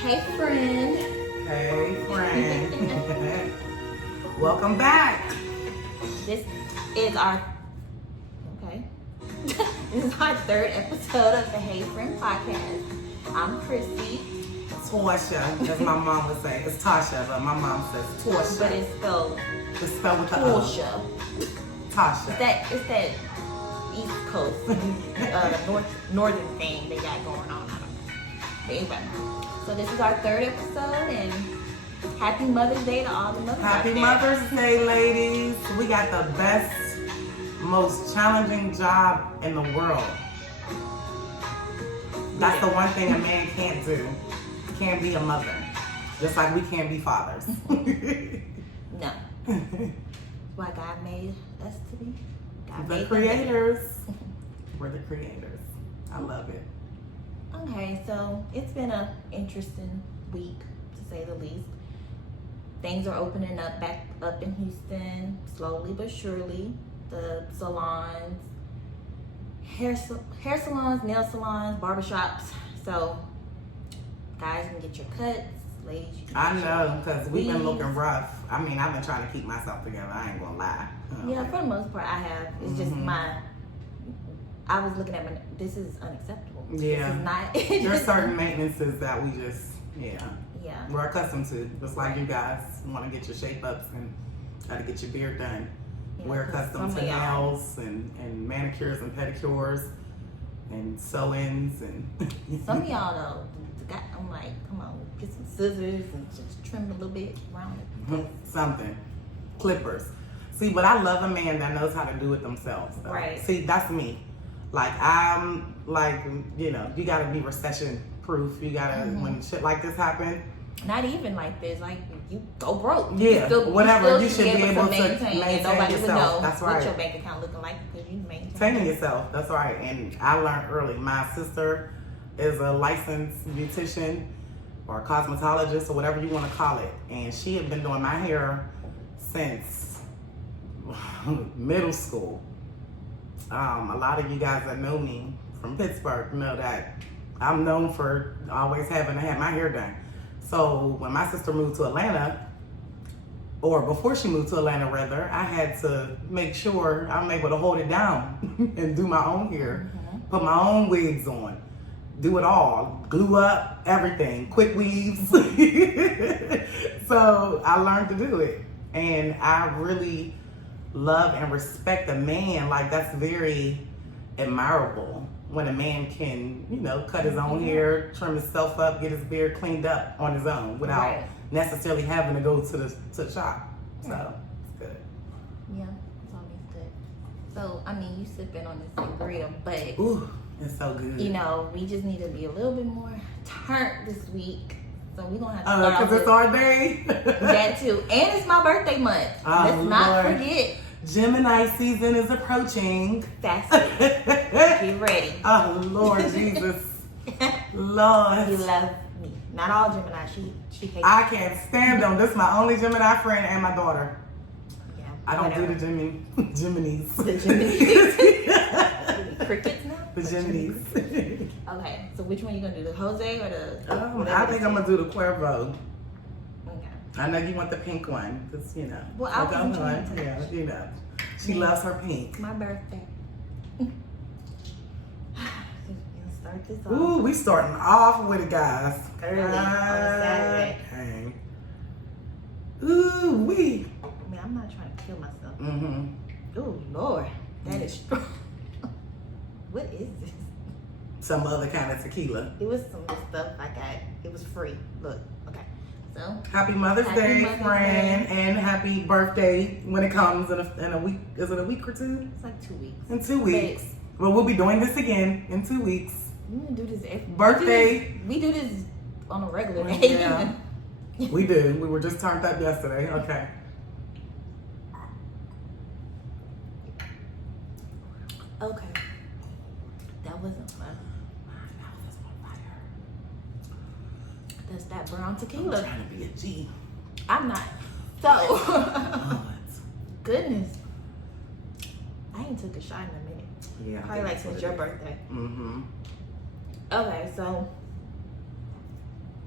Hey friend. Hey friend. Welcome back. This is our This is our third episode of the Hey Friend podcast. I'm Krissi. Tosha, as my mom would say. It's Tosha, but my mom says Tosha. But it's spelled with the Tosha. Tosha. It's that East Coast, northern thing they got going on. I don't know. But anyway, so this is our third episode, and happy Mother's Day to all the mothers out Happy there. Mother's Day, ladies. We got the best, most challenging job in the world. That's the one thing a man can't do. Can't be a mother. Just like we can't be fathers. No. Why God made us to be? God The made creators. We're the creators. I love it. Okay, so it's been an interesting week, to say the least. Things are opening up back up in Houston, slowly but surely. The salons, hair salons, nail salons, barbershops. So, guys can get your cuts, ladies. You can I get know, because we've been weaves. looking rough. I mean, I've been trying to keep myself together. I ain't gonna lie. Yeah, for the most part, I have. It's just I was looking at this is unacceptable. Yeah. This is not. There's certain maintenances that we just, Yeah. we're accustomed to. Just like you guys want to get your shape ups and got to get your beard done. Yeah, We're 'cause accustomed some to of y'all- nails and manicures and pedicures and sew-ins and Some of y'all though, I'm like, come on, get some scissors and just trim a little bit around it. something. Clippers. See, but I love a man that knows how to do it themselves, though. Right. See, that's me. Like, I'm like, you got to be recession proof. You got to, when shit like this happen. Not even like this, like you go broke. Yeah, whatever. You should be able to maintain maintain and nobody would yourself. know That's what right. your bank account looking like because you maintain Maintaining yourself. That's right. And I learned early. My sister is a licensed beautician or cosmetologist or whatever you want to call it. And she had been doing my hair since middle school. A lot of you guys that know me from Pittsburgh know that I'm known for always having to have my hair done. So when my sister moved to Atlanta, or before she moved to Atlanta rather, I had to make sure I'm able to hold it down and do my own hair, put my own wigs on, do it all, glue up, everything, quick weaves. So I learned to do it. And I really love and respect a man. Like, that's very admirable when a man can, cut his own hair, trim himself up, get his beard cleaned up on his own without necessarily having to go to the shop. So it's good. Yeah, it's always good. So I mean, you sipping on this sangria, but Ooh, it's so good. we just need to be a little bit more turned this week. So we're gonna have to start because off it's our day. that too, and it's my birthday month. Let's not forget. Gemini season is approaching. That's it. Get ready. Oh Lord Jesus, Lord. You love me. Not all Gemini. She hates. I can't stand them. This is my only Gemini friend and my daughter. Yeah. I don't whatever. do the Geminis. The Geminis. Crickets now. The Geminis. Okay. So which one you gonna do? The Jose or the? I think I'm gonna do the Cuervo. Okay. I know you want the pink one, because Well, I wasn't trying to. Yeah, she loves her pink. My birthday. Start this off. Ooh, we starting off with it, guys. Early on Saturday. Okay. Ooh, we. I mean, I'm not trying to kill myself. Mm-hmm. Oh Lord, that is strong. What is this? Some other kind of tequila. It was some stuff I got. It was free. Look, okay. So Happy Mother's Happy Day, Mother's friend, and happy birthday when it comes in a week. Is it a week or two? it's like 2 weeks. In 2 weeks. Well, we'll be doing this again in 2 weeks. We do this every Birthday. We do this on a regular day. Yeah. We do. We were just turned up yesterday. Okay. Okay. That wasn't fun. That's that brown I'm tequila. trying to be a G. I'm not. So, goodness. I ain't took a shot in a minute. Yeah. Probably like since your birthday. Mm-hmm. Okay, so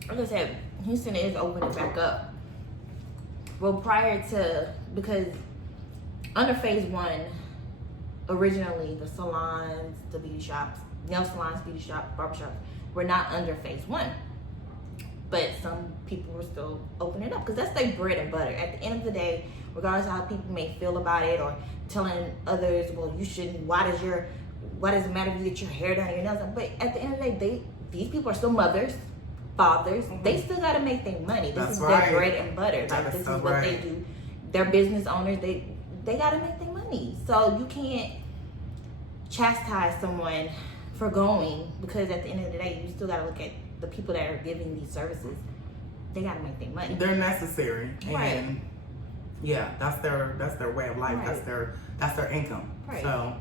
like I said, Houston is opening back up. Well, because under phase 1, originally the salons, the beauty shops, nail salons, beauty shops, barbershops were not under phase 1. But some people were still opening up because that's their bread and butter. At the end of the day, regardless of how people may feel about it or telling others, well, you shouldn't, why does it matter if you get your hair done or your nails done? But at the end of the day, these people are still mothers, fathers. Mm-hmm. They still got to make their money. This is their bread and butter. Like, this is what they do. They're business owners. They got to make their money. So you can't chastise someone for going, because at the end of the day, you still got to look at the people that are giving these services. They got to make their money. They're necessary. Right. And yeah, that's their way of life. Right. That's their income. Right. So,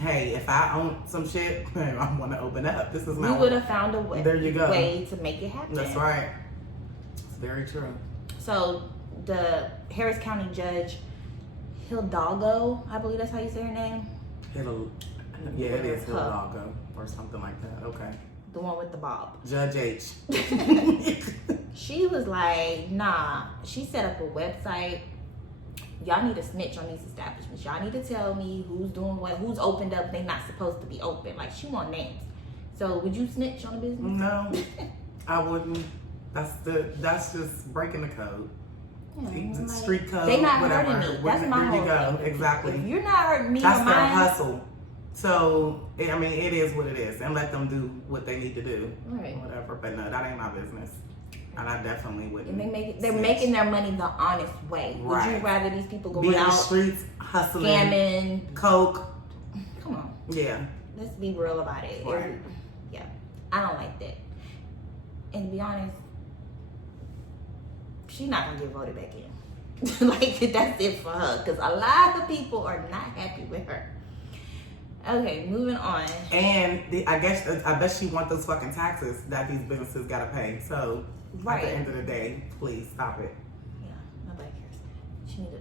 hey, if I own some shit, I want to open up. This is my. We would have found a way. There you go. Way to make it happen. That's right. It's very true. So the Harris County Judge Hidalgo, I believe that's how you say her name. Yeah, it is Hidalgo or something like that. Okay. The one with the bob. Judge H. She was like, nah. She set up a website. Y'all need to snitch on these establishments. Y'all need to tell me who's doing what, who's opened up. They not supposed to be open. Like, she want names. So would you snitch on the business? No, I wouldn't. That's just breaking the code. Yeah, street code. They not whatever. hurting me. That's my whole thing. Exactly. If you're not hurting me, that's or their mine, hustle. So I mean, it is what it is, and let them do what they need to do. Right. Whatever. But no, that ain't my business. And I definitely wouldn't. And they're making their money the honest way. Right. Would you rather these people go be out in the streets hustling, scamming, coke? Come on. Yeah. Let's be real about it. Right. Yeah. I don't like that. And to be honest, she's not gonna get voted back in. Like, that's it for her. Because a lot of people are not happy with her. Okay, moving on. And I bet she want those fucking taxes that these businesses gotta pay. So at the end of the day, please stop it. Yeah, nobody cares. She need to.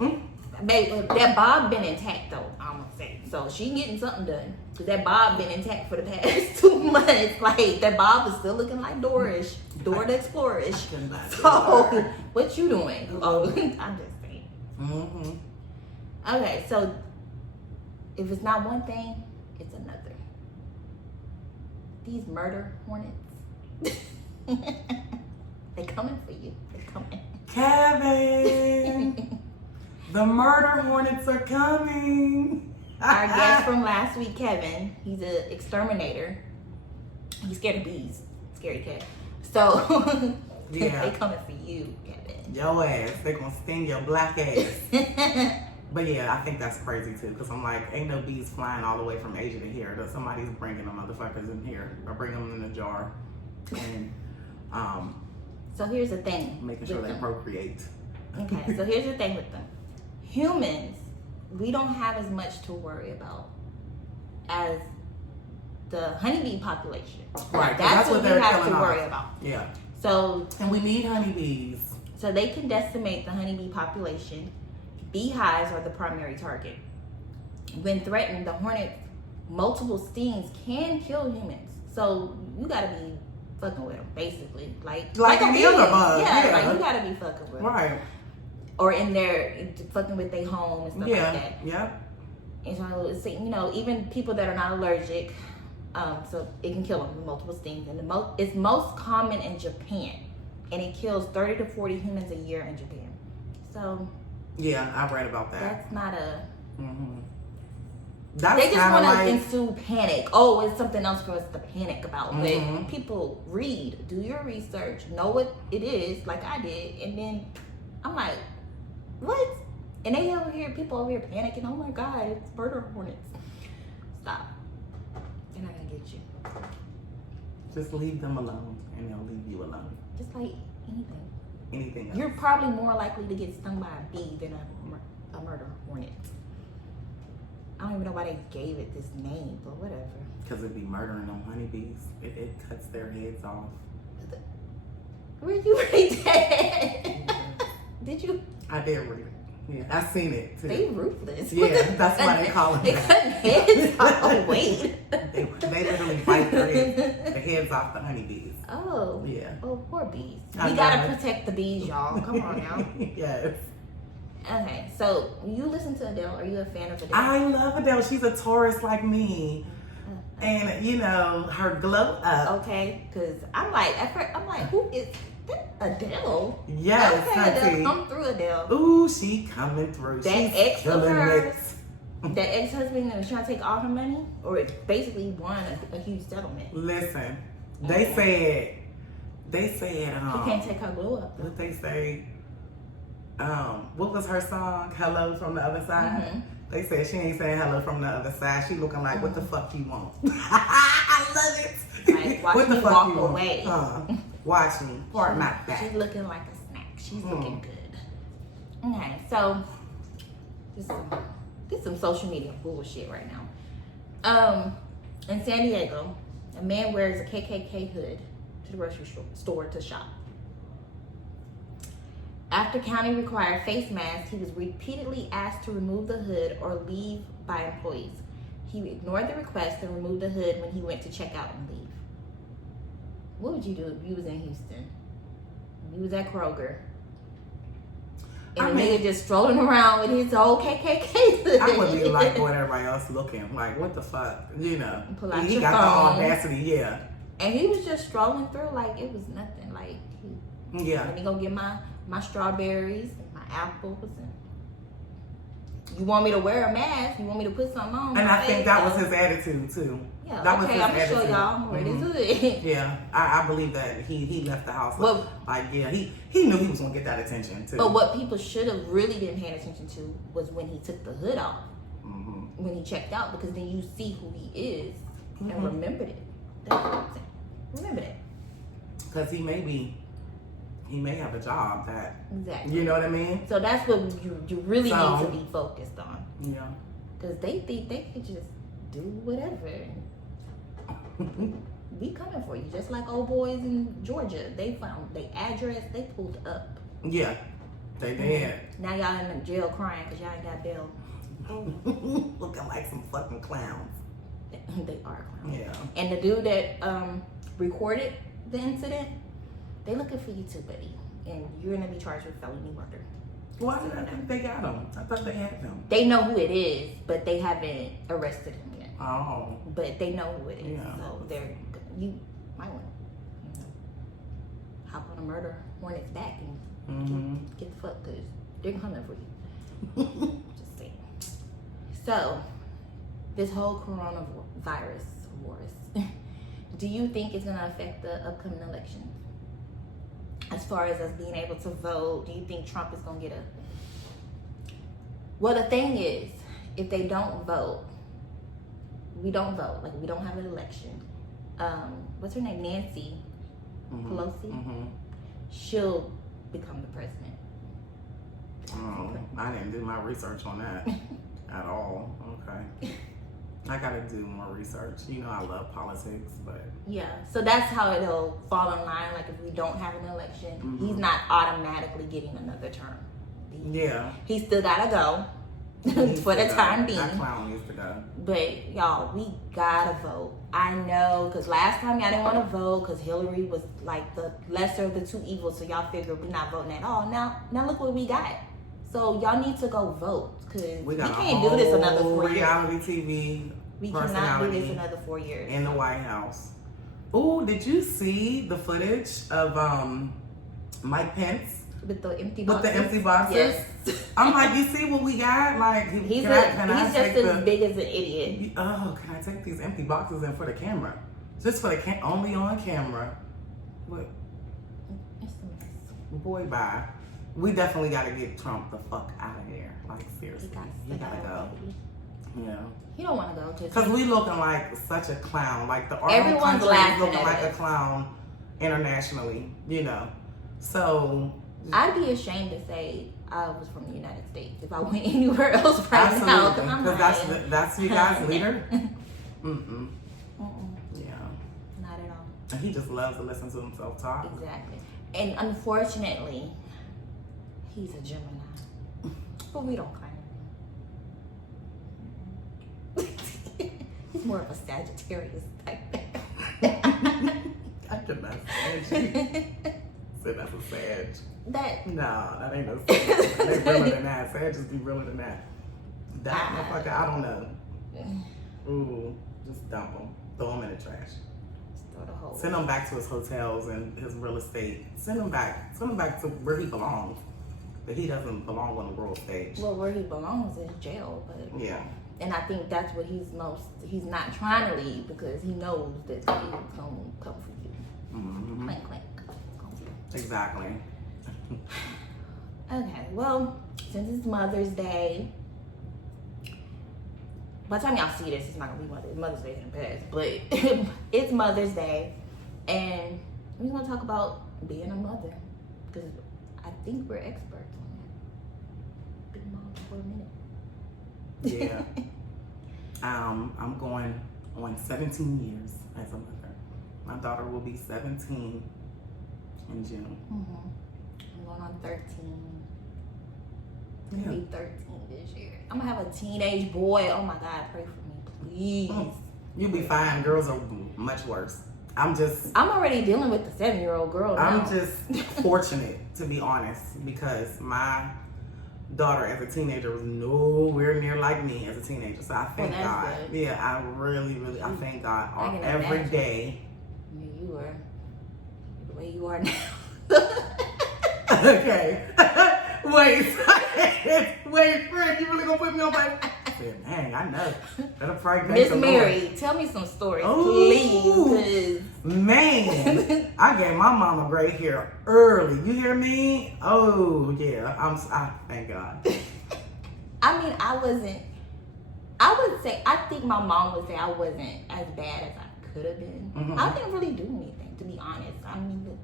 Never mind. Babe, that bob been intact though. I'm gonna say. So she getting something done. Cause that bob been intact for the past 2 months. Like, that bob is still looking like Dora-ish, Dora the Explorer-ish. So what you doing? Oh, I'm just saying. Mm-hmm. Okay, so if it's not one thing, it's another. These murder hornets, they coming for you. They coming. Kevin, the murder hornets are coming. Our guest from last week, Kevin, he's an exterminator. He's scared of bees. Scary cat. So yeah, they coming for you, Kevin. Your ass. They gonna sting your black ass. But yeah, I think that's crazy too, because I'm like, ain't no bees flying all the way from Asia to here. That somebody's bringing them motherfuckers in here or bringing them in a jar, and so here's the thing. Making sure they procreate. Okay, so here's the thing with them. Humans, we don't have as much to worry about as the honeybee population. Right, that's what we have to worry about. Yeah. So, and we need honeybees. So they can decimate the honeybee population. Beehives are the primary target. When threatened, the hornet's multiple stings can kill humans. So you gotta be fucking with them, basically. Like any other bug. Yeah, like you gotta be fucking with them. Right. Or in there fucking with their home and stuff like that. Yeah. And so, even people that are not allergic, so it can kill them with multiple stings. And it's most common in Japan, and it kills 30 to 40 humans a year in Japan. So. Yeah, I read about that. That's not a. Mm-hmm. They just want to ensue panic. Oh, it's something else for us to panic about. Mm-hmm. But people read, do your research, know what it is, like I did, and then I'm like, what? And they people over here panicking. Oh my God, it's murder hornets. Stop. They're not gonna get you. Just leave them alone, and they'll leave you alone. Just like anything. Anything else. You're probably more likely to get stung by a bee than a murder hornet. I don't even know why they gave it this name, but whatever. Because it'd be murdering them honeybees. It cuts their heads off. Where you read that? Did you? I did read it. Yeah, I seen it too. They ruthless. Yeah, that's why they call it They that. cutting heads off. Wait. They literally bite the heads off the honeybees. Oh. Yeah. Oh, poor bees. I We gotta know. protect the bees, y'all. Come on now. Yes. Okay, so you listen to Adele. Are you a fan of Adele? I love Adele. She's a Taurus like me. And, you know, her glow up. Okay, because I'm like, at first, I'm like, who is that? Adele? Yes, Okay, Adele, honey. come through, Adele. Ooh, she coming through. That She's ex of killing hers, it. that ex-husband that was trying to take all her money, or it basically won a huge settlement. Listen, they said, He can't take her glow up. what they say, what was her song? Hello from the Other Side? Mhm. They said she ain't saying hello from the other side. She looking like, what the fuck you want? I love it. Like, watch what the me fuck walk you want? away. Watch me. Or not that. She's looking like a snack. She's looking good. Okay, so this is some social media bullshit right now. In San Diego, a man wears a KKK hood to the grocery store to shop. After county required face masks, he was repeatedly asked to remove the hood or leave by employees. He ignored the request and removed the hood when he went to check out and leave. What would you do if you was in Houston? You was at Kroger. And I a mean- nigga just strolling around with his old KKK hood. I would be like what everybody else looking. Like, what the fuck? You know. Pull out He your got phone. the audacity, yeah. And he was just strolling through like it was nothing. Like, Yeah. let me go get my strawberries, my apples, and you want me to wear a mask? You want me to put something on? And my I think face? that was his attitude too. Yeah, That was okay, his I'm gonna show attitude. y'all I'm ready Mhm. to do it. Yeah, I believe that he left the house. Well- like, yeah, he knew he was gonna get that attention too. But what people should have really been paying attention to was when he took the hood off, Mhm. when he checked out, because then you see who he is and Mhm. remembered it. That's what I'm saying. Remembered it. Because he may have a job that, Exactly. you know what I mean? So that's what you really So- need to be focused on, Yeah. because they think they can just do whatever. We coming for you, just like old boys in Georgia. They found their address, they pulled up. Yeah, they did. Now y'all in the jail crying because y'all ain't got bail. Looking like some fucking clowns. They are clowns. Yeah. And the dude that recorded the incident, they looking for you too, buddy. And you're gonna be charged with felony murder. Why did I think they got him? I thought they had him. They know who it is, but they haven't arrested him yet. Oh. But they know who it is, Yeah. so you might want to hop on a murder hornet's back and Mm-hmm. get the fuck, because they're coming for you. Just saying. So, this whole coronavirus wars, do you think it's going to affect the upcoming election? As far as us being able to vote, do you think Trump is going to get a... Well, the thing is, if they don't vote, we don't vote. Like, we don't have an election. What's her name? Nancy Pelosi? Mm-hmm. She'll become the president. Oh, I didn't do my research on that at all. Okay. I gotta do more research. You know I love politics, but Yeah, so that's how it'll fall in line. Like, if we don't have an election, he's not automatically getting another term. yeah. He still gotta go He needs for to the go. time being. That clown needs to go. But y'all, we gotta vote. I know, because last time y'all didn't want to vote because Hillary was like the lesser of the two evils, so y'all figured we're not voting at all. Now look what we got. So y'all need to go vote, because we got can't do this another 4 years. reality TV We cannot do personality this another 4 years. in the White House. Oh, did you see the footage of Mike Pence With the empty with boxes. the empty boxes? Yes. I'm like, you see what we got? Like, He's can I just take as big as an idiot. Oh, can I take these empty boxes in for the camera? Just for the only on camera. What? It's a mess. Boy, bye. We definitely got to get Trump the fuck out of here. Like, seriously. He gotta go. Yeah. He don't want to go Because we looking like such a clown. Like, our own Everyone's country is laughing looking at like a us. clown internationally, you know. So, I'd be ashamed to say I was from the United States if I went anywhere else right now. absolutely. I'm Because like, that's you guys' leader. Mm-mm, Yeah. not at all. And he just loves to listen to himself talk. Exactly. And unfortunately, he's a Gemini. But we don't claim. He's more of a Sagittarius type. I could not stand you. Said that's a Sag. That that ain't no Sag. They realer than that. Sag just be realer than that. That motherfucker, I don't know. Ooh, just dump him. Throw him in the trash. throw the whole. Send him back to his hotels and his real estate. Send him back. Send him back to where he belongs. But he doesn't belong on the world stage. Well, where he belongs is jail, but Yeah. and I think that's what he's not trying to leave because he knows that he's gonna come for you. Mm-hmm. Clank, clank. Exactly. Okay, well, since it's Mother's Day, by the time y'all see this, it's not gonna be Mother's Day in the past, but it's Mother's Day, and we're gonna talk about being a mother because I think we're experts on that. Been mom for a minute. Yeah. I'm going on 17 years as a mother. My daughter will be 17 in June. Mm-hmm. I'm going on 13. I'm gonna be 13 this year. I'm gonna have a teenage boy. Oh my God, pray for me, please. You'll be fine. Girls are much worse. I'm already dealing with the 7-year-old girl now. I'm just fortunate, to be honest, because my daughter as a teenager was nowhere near like me as a teenager. So I thank God. Good. Yeah, I really, I thank God every imagine. day. Yeah, you are the way you are now. Okay. Wait, Fred, you really gonna put me on my... I said, dang, I know. That'll probably Miss Mary, tell me some stories, Ooh, please. Man, I gave my mama gray hair early. You hear me? Oh, yeah. I thank God. I mean, I think my mom would say I wasn't as bad as I could have been. Mm-hmm. I didn't really do anything, to be honest. I mean,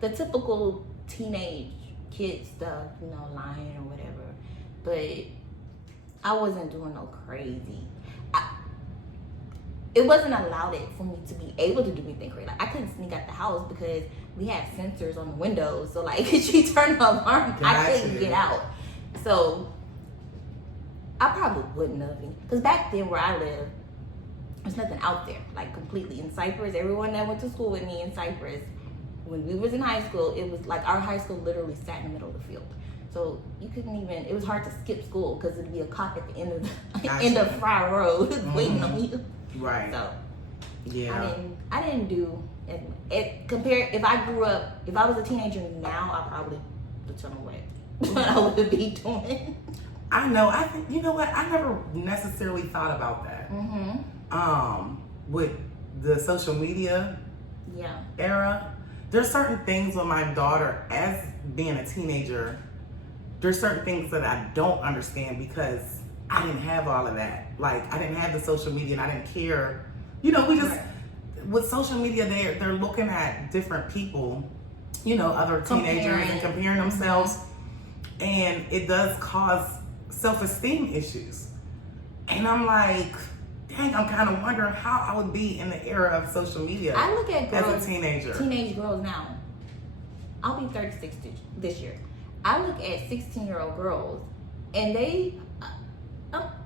the typical teenage kid stuff, lying or whatever. But I wasn't doing no crazy. It wasn't allowed for me to be able to do anything crazy. Like, I couldn't sneak out the house because we had sensors on the windows. So, like, if she turned the alarm, I couldn't get out. So, I probably wouldn't have. Because back then where I lived, there's nothing out there. Like, completely. In Cyprus, everyone that went to school with me in Cyprus, when we was in high school, it was like our high school literally sat in the middle of the field. So you couldn't even, it was hard to skip school because it'd be a cop at the end of the end of Fry Road waiting on you. Right. So yeah. I didn't do it compared. If I was a teenager now, I probably would tell them what I would be doing. I know. I think, you know what? I never necessarily thought about that. Mm-hmm. With the social media era, there's certain things with my daughter as being a teenager. There's certain things that I don't understand because I didn't have all of that. Like, I didn't have the social media and I didn't care. We just, with social media, they're looking at different people, other teenagers and comparing themselves. And it does cause self-esteem issues. And I'm like, dang, I'm kind of wondering how I would be in the era of social media. I look at girls, as a teenager. Teenage girls now. I'll be 36 this year. I look at 16-year-old girls, and they,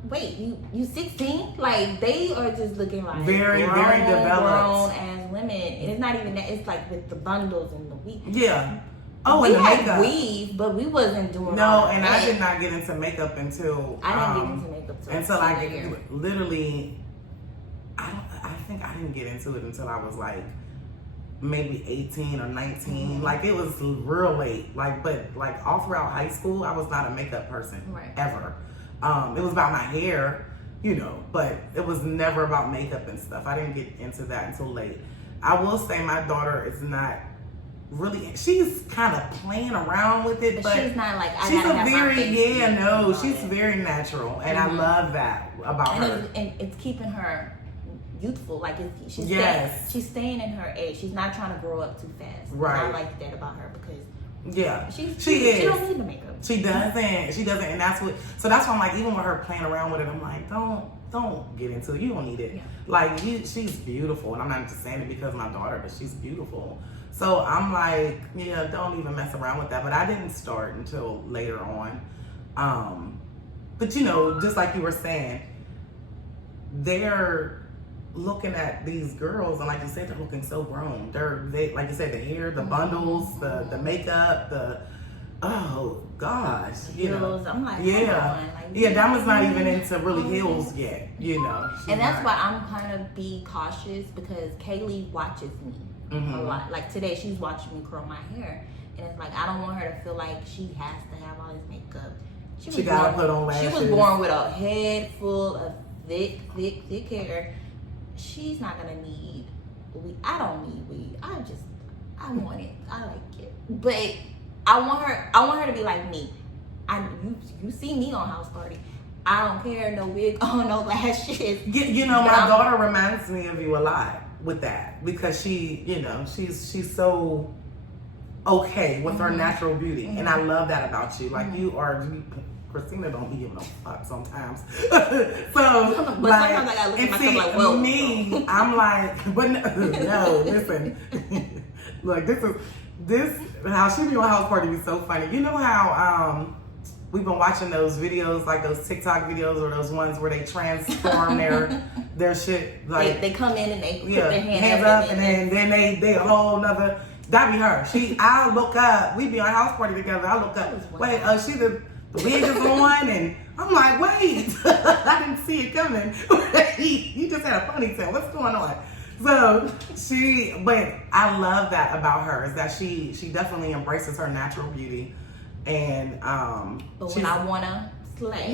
wait, you 16? Like, they are just looking like very developed, grown as women. And it's not even that. It's like with the bundles and the weave. Yeah. Oh, we and the had makeup. Weave, but we wasn't doing no. And I did not get into makeup until I didn't get into makeup until I literally. I think I didn't get into it until I was like maybe 18 or 19. Mm-hmm. Like, it was real late. But all throughout high school, I was not a makeup person ever. It was about my hair, but it was never about makeup and stuff. I didn't get into that until late. I will say my daughter is not really, she's kind of playing around with it, but she's not like, she's she's very natural, and I love that about her. And it's keeping her youthful, like she's staying in her age. She's not trying to grow up too fast. Right. I like that about her because she is. She don't need the makeup. She doesn't, and that's why I'm like, even with her playing around with it, I'm like, don't get into it. You don't need it. Yeah. Like, she's beautiful, and I'm not just saying it because of my daughter, but she's beautiful. So I'm like, don't even mess around with that. But I didn't start until later on. But you know, just like you were saying, they're looking at these girls, and like you said, they're looking so grown. They like you said, the hair, the bundles, the makeup, oh gosh, you know. I'm like, yeah, Dama's not even into really heels yet, you know. And that's why I'm kind of be cautious, because Kaylee watches me a lot. Like today, she's watching me curl my hair, and it's like I don't want her to feel like she has to have all this makeup. She gotta put on lashes. She was born with a head full of thick hair. She's not gonna need weed. I don't need weed. I want it. I like it. But I want her to be like me. You see me on House Party. I don't care, no wig on, no lashes. You know, my daughter reminds me of you a lot with that, because she, you know, she's so okay with her natural beauty, and I love that about you. Like Christina don't be giving a fuck sometimes. So, but like, sometimes I gotta look and at see, myself like, whoa. Me, I'm like, but no, listen. Look, this how she be on House Party be so funny. You know how we've been watching those videos, like those TikTok videos, or those ones where they transform their shit, like they come in and they put their hands up and then they a whole nother. That be her. I look up. We be on House Party together. I look up. Wait, she the wig is on, and I'm like, wait, I didn't see it coming. You just had a ponytail. What's going on? So but I love that about her, is that she definitely embraces her natural beauty, and but when I wanna slay,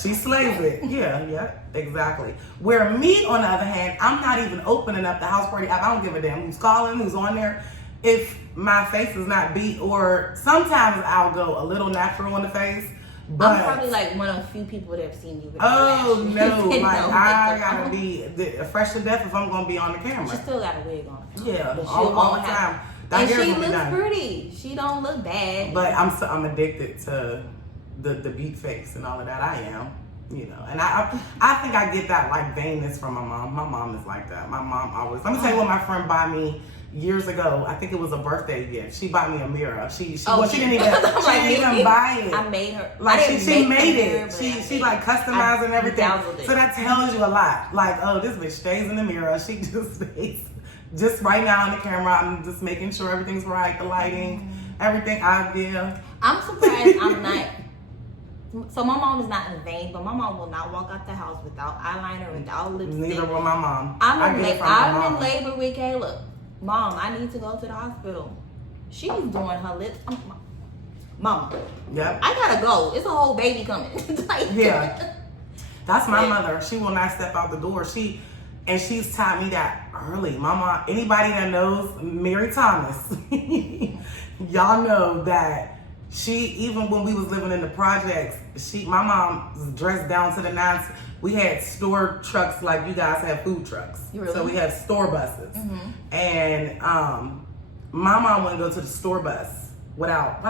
she slays it. Yeah, exactly. Where me, on the other hand, I'm not even opening up the House Party app. I don't give a damn who's calling, who's on there. If my face is not beat, or sometimes I'll go a little natural on the face. But I'm probably like one of the few people that have seen you with no, like I gotta be fresh to death if I'm gonna be on the camera. She still got a wig on. Yeah, all the time. And she looks pretty. She don't look bad. But I'm addicted to the beat face and all of that. I am, you know. And I think I get that like vainness from my mom. My mom is like that. My mom always. Let me tell you what my friend bought me years ago. I think it was a birthday gift. She bought me a mirror. She didn't even buy it. I made her. Like she made it. She like customized and everything. So that tells you a lot. Like, oh, this bitch stays in the mirror. She just stays. Just right now on the camera, I'm just making sure everything's right, the lighting, everything. I'm surprised I'm not. So my mom is not in vain, but my mom will not walk out the house without eyeliner, without lipstick. Neither will my mom. I'm in labor with Kayla. Mom, I need to go to the hospital. She's doing her lips. Mama. Yep. I gotta go. It's a whole baby coming. Yeah. That's my mother. She will not step out the door. She's taught me that early. Mama, anybody that knows Mary Thomas, y'all know that even when we was living in the projects, my mom was dressed down to the nines. We had store trucks like you guys have food trucks. Really? So we had store buses. And my mom wouldn't go to the store bus without,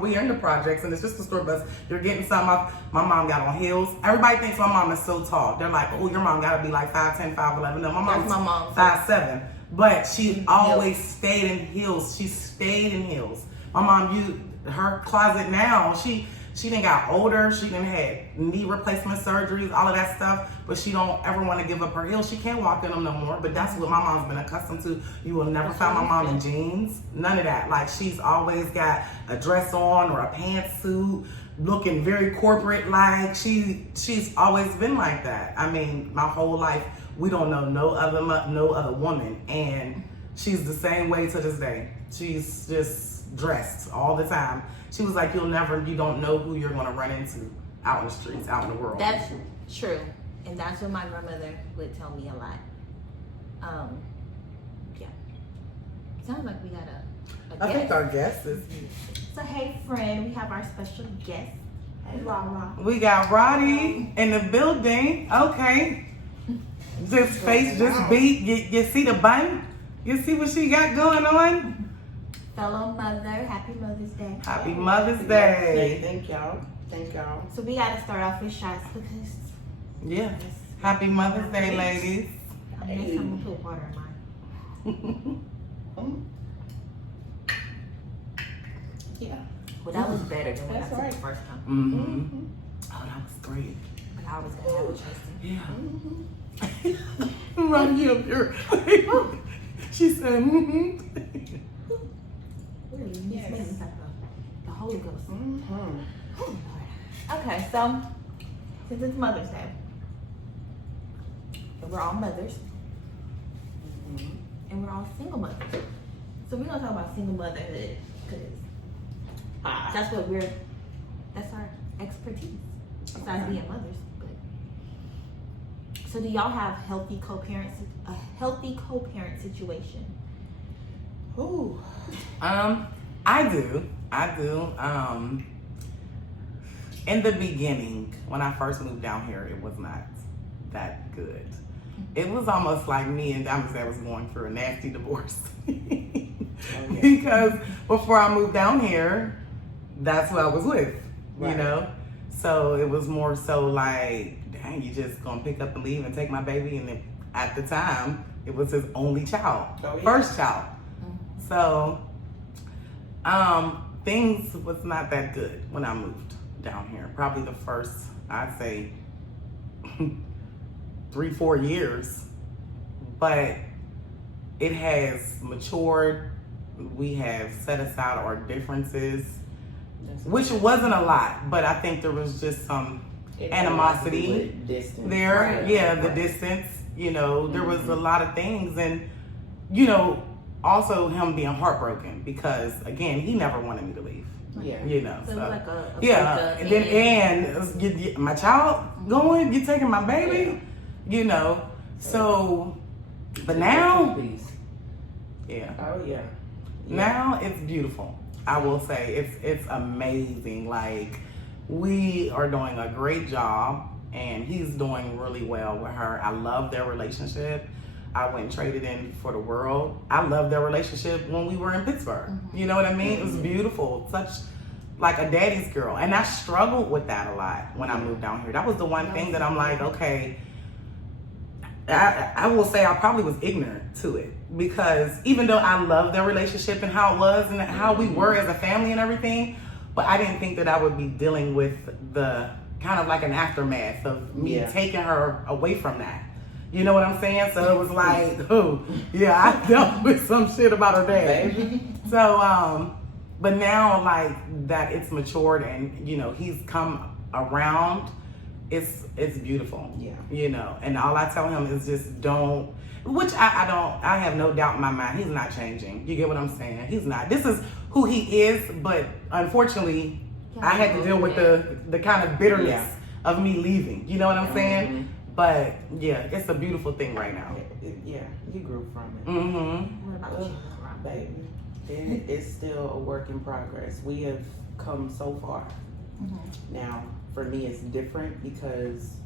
we're in the projects and it's just a store bus. You're getting something off. My mom got on heels. Everybody thinks my mom is so tall. They're like, oh, your mom gotta be like 5'10", 5'11". No, my mom's 5'7". But she always stayed in heels. She stayed in heels. My mom, her closet now, she done got older. She done had knee replacement surgeries, all of that stuff. But she don't ever want to give up her heels. She can't walk in them no more. But that's what my mom's been accustomed to. You will never find my mom in jeans. None of that. Like, she's always got a dress on or a pantsuit, looking very corporate. Like, she's always been like that. I mean, my whole life, we don't know no other woman. And she's the same way to this day. She's just dressed all the time. She was like, you don't know who you're going to run into out in the streets, out in the world. That's true. And that's what my grandmother would tell me a lot. Yeah. Sounds like we got a guest. I think our guest is... So, hey, friend, we have our special guest. Hey, Rara. We got Roddy in the building. Okay. This face just beat. You see the bun? You see what she got going on? Fellow mother, happy Mother's Day. Happy Mother's Day. Thank y'all. So we got to start off with shots because... Yeah. Happy Mother's Day, ladies. Next time we'll put water in mine. Yeah. Well, that was better than when I That's took right. the first time. Mm-hmm. Oh, that was great. But I was gonna have a Tristan. Yeah. Run you up here. She said, mm-hmm. Really, you just made me think of the Holy Ghost. Mm-hmm. Oh, Lord. Okay, so since it's Mother's Day, and we're all mothers, and we're all single mothers, so we're gonna talk about single motherhood because that's our expertise besides being mothers. But so, do y'all have a healthy co-parent situation? Ooh. I do. In the beginning, when I first moved down here, it was not that good. It was almost like me and Diamond's dad was going through a nasty divorce. Because before I moved down here, that's who I was with, you know? So it was more so like, dang, you just gonna pick up and leave and take my baby? And at the time, it was his only child, first child. So things was not that good when I moved down here. Probably the first, I'd say, 3-4 years. But it has matured. We have set aside our differences, which wasn't a lot, but I think there was just some animosity there. Right. Yeah, the distance, you know, there was a lot of things. And, you know, also him being heartbroken because, again, he never wanted me to leave. Yeah. You know, So it was like a yeah. And then, my child going, you taking my baby, you know. So, but now, yeah. Oh yeah. Now it's beautiful. I will say it's amazing. Like, we are doing a great job, and he's doing really well with her. I love their relationship. I went and traded in for the world. I love their relationship when we were in Pittsburgh. You know what I mean? It was beautiful. Such like a daddy's girl. And I struggled with that a lot when I moved down here. That was the one thing that I'm like, okay, I will say I probably was ignorant to it, because even though I love their relationship and how it was and how we were as a family and everything, but I didn't think that I would be dealing with the kind of like an aftermath of me taking her away from that. You know what I'm saying? So it was like, oh, yeah, I dealt with some shit about her dad. So, but now, like, that it's matured and, you know, he's come around, it's beautiful. Yeah. You know, and all I tell him is just don't, which I have no doubt in my mind, he's not changing. You get what I'm saying? He's not. This is who he is, but unfortunately, I had to deal with the kind of bitterness of me leaving. You know what I'm saying? But yeah, it's a beautiful thing right now. Yeah, you grew from it. Mm-hmm. What about you, baby? It's still a work in progress. We have come so far. Now, for me, it's different because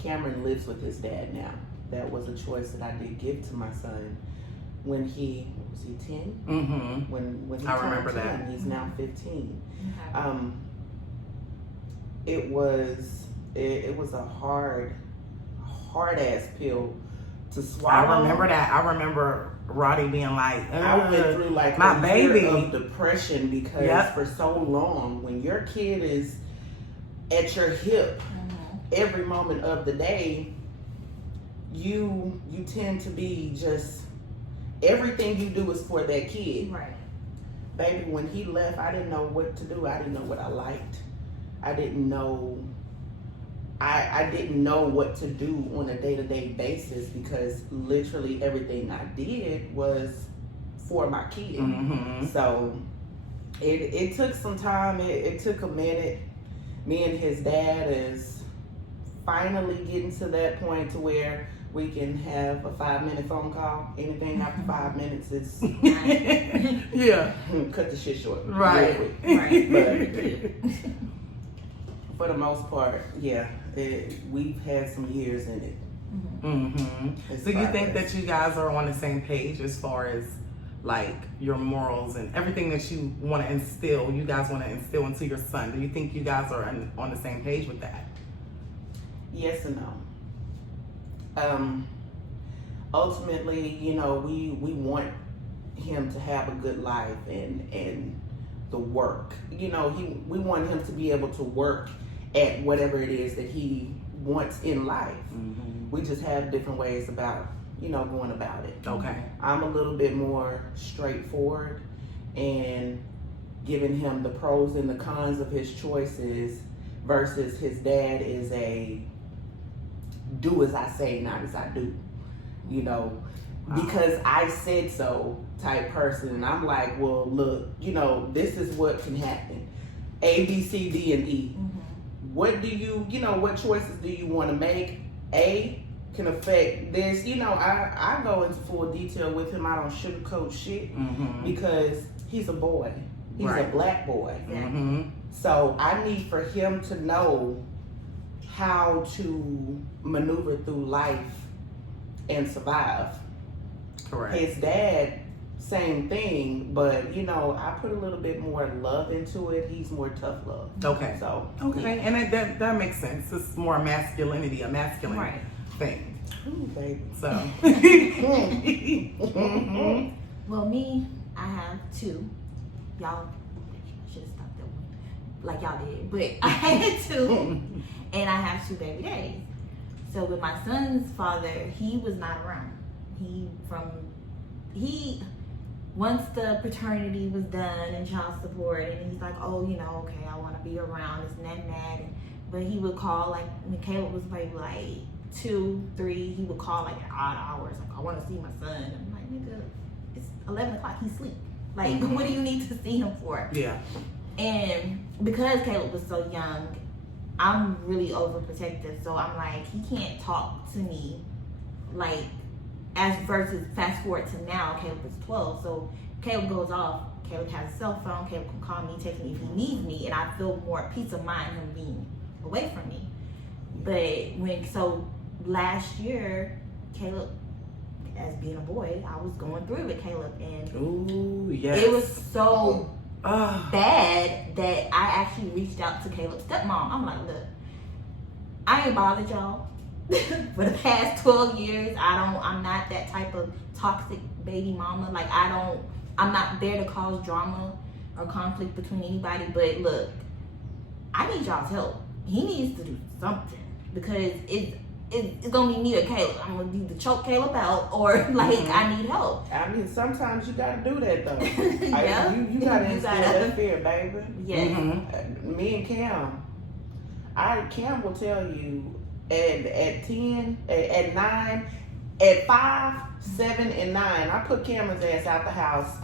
Cameron lives with his dad now. That was a choice that I did give to my son when he was 10. Mm-hmm. When he I turned remember 10, that. he's now 15. Okay. It was a hard ass pill to swallow. I remember that. I remember Roddy being like, I went through like my a baby year of depression because for so long, when your kid is at your hip every moment of the day, you tend to be just, everything you do is for that kid. Right. Baby, when he left, I didn't know what to do. I didn't know what I liked. I didn't know what to do on a day-to-day basis because literally everything I did was for my kid. So it took some time. It took a minute. Me and his dad is finally getting to that point to where we can have a 5-minute phone call. Anything after 5 minutes is cut the shit short. Right. But for the most part, we've had some years in it. So you think that you guys are on the same page as far as like your morals and everything that you want to instill, you guys want to instill into your son? Do you think you guys are on the same page with that? Yes and no. Ultimately, you know, we want him to have a good life and the work. You know, we want him to be able to work at whatever it is that he wants in life. Mm-hmm. We just have different ways about, you know, going about it. Okay. I'm a little bit more straightforward and giving him the pros and the cons of his choices versus his dad is a do as I say, not as I do. You know, because I said so type person. And I'm like, well, look, you know, this is what can happen. A, B, C, D, and E. Mm-hmm. What do you know, what choices do you want to make? A can affect this. You know, I go into full detail with him. I don't sugarcoat shit because he's a boy. He's a black boy. Mm-hmm. So I need for him to know how to maneuver through life and survive. Correct. His dad, same thing, but you know, I put a little bit more love into it. He's more tough love. Okay. So okay, yeah. and that makes sense. It's more masculinity, a masculine thing. Ooh, baby. So. Mm-hmm. Well, me, I have two. Y'all, I should have stopped that one. Like y'all did. But I had two. And I have two baby daddies. So with my son's father, he was not around. Once the paternity was done and child support, and he's like, oh, you know, okay, I want to be around, this and that and that. But he would call, like, when Caleb was maybe like 2, 3, he would call like at odd hours, like, I want to see my son. I'm like, nigga, it's 11 o'clock, he's asleep. Like, what do you need to see him for? Yeah. And because Caleb was so young, I'm really overprotective. So I'm like, he can't talk to me like, as versus fast forward to now, Caleb is 12. So Caleb goes off, Caleb has a cell phone, Caleb can call me, text me if he needs me, and I feel more peace of mind him being away from me. But last year, Caleb, as being a boy, I was going through it with Caleb, and ooh, yes. it was so bad that I actually reached out to Caleb's stepmom. I'm like, look, I ain't bothered y'all for the past 12 years. I'm not that type of toxic baby mama. Like, I'm not there to cause drama or conflict between anybody. But look, I need y'all's help. He needs to do something because it's gonna be me or Caleb. I'm gonna need to choke Caleb out, or like I need help. I mean, sometimes you gotta do that though. Yeah. You gotta instill that fear, baby. Yeah. Me and Cam will tell you at 10, at 9, at 5, 7, and 9. I put Cameron's ass out the house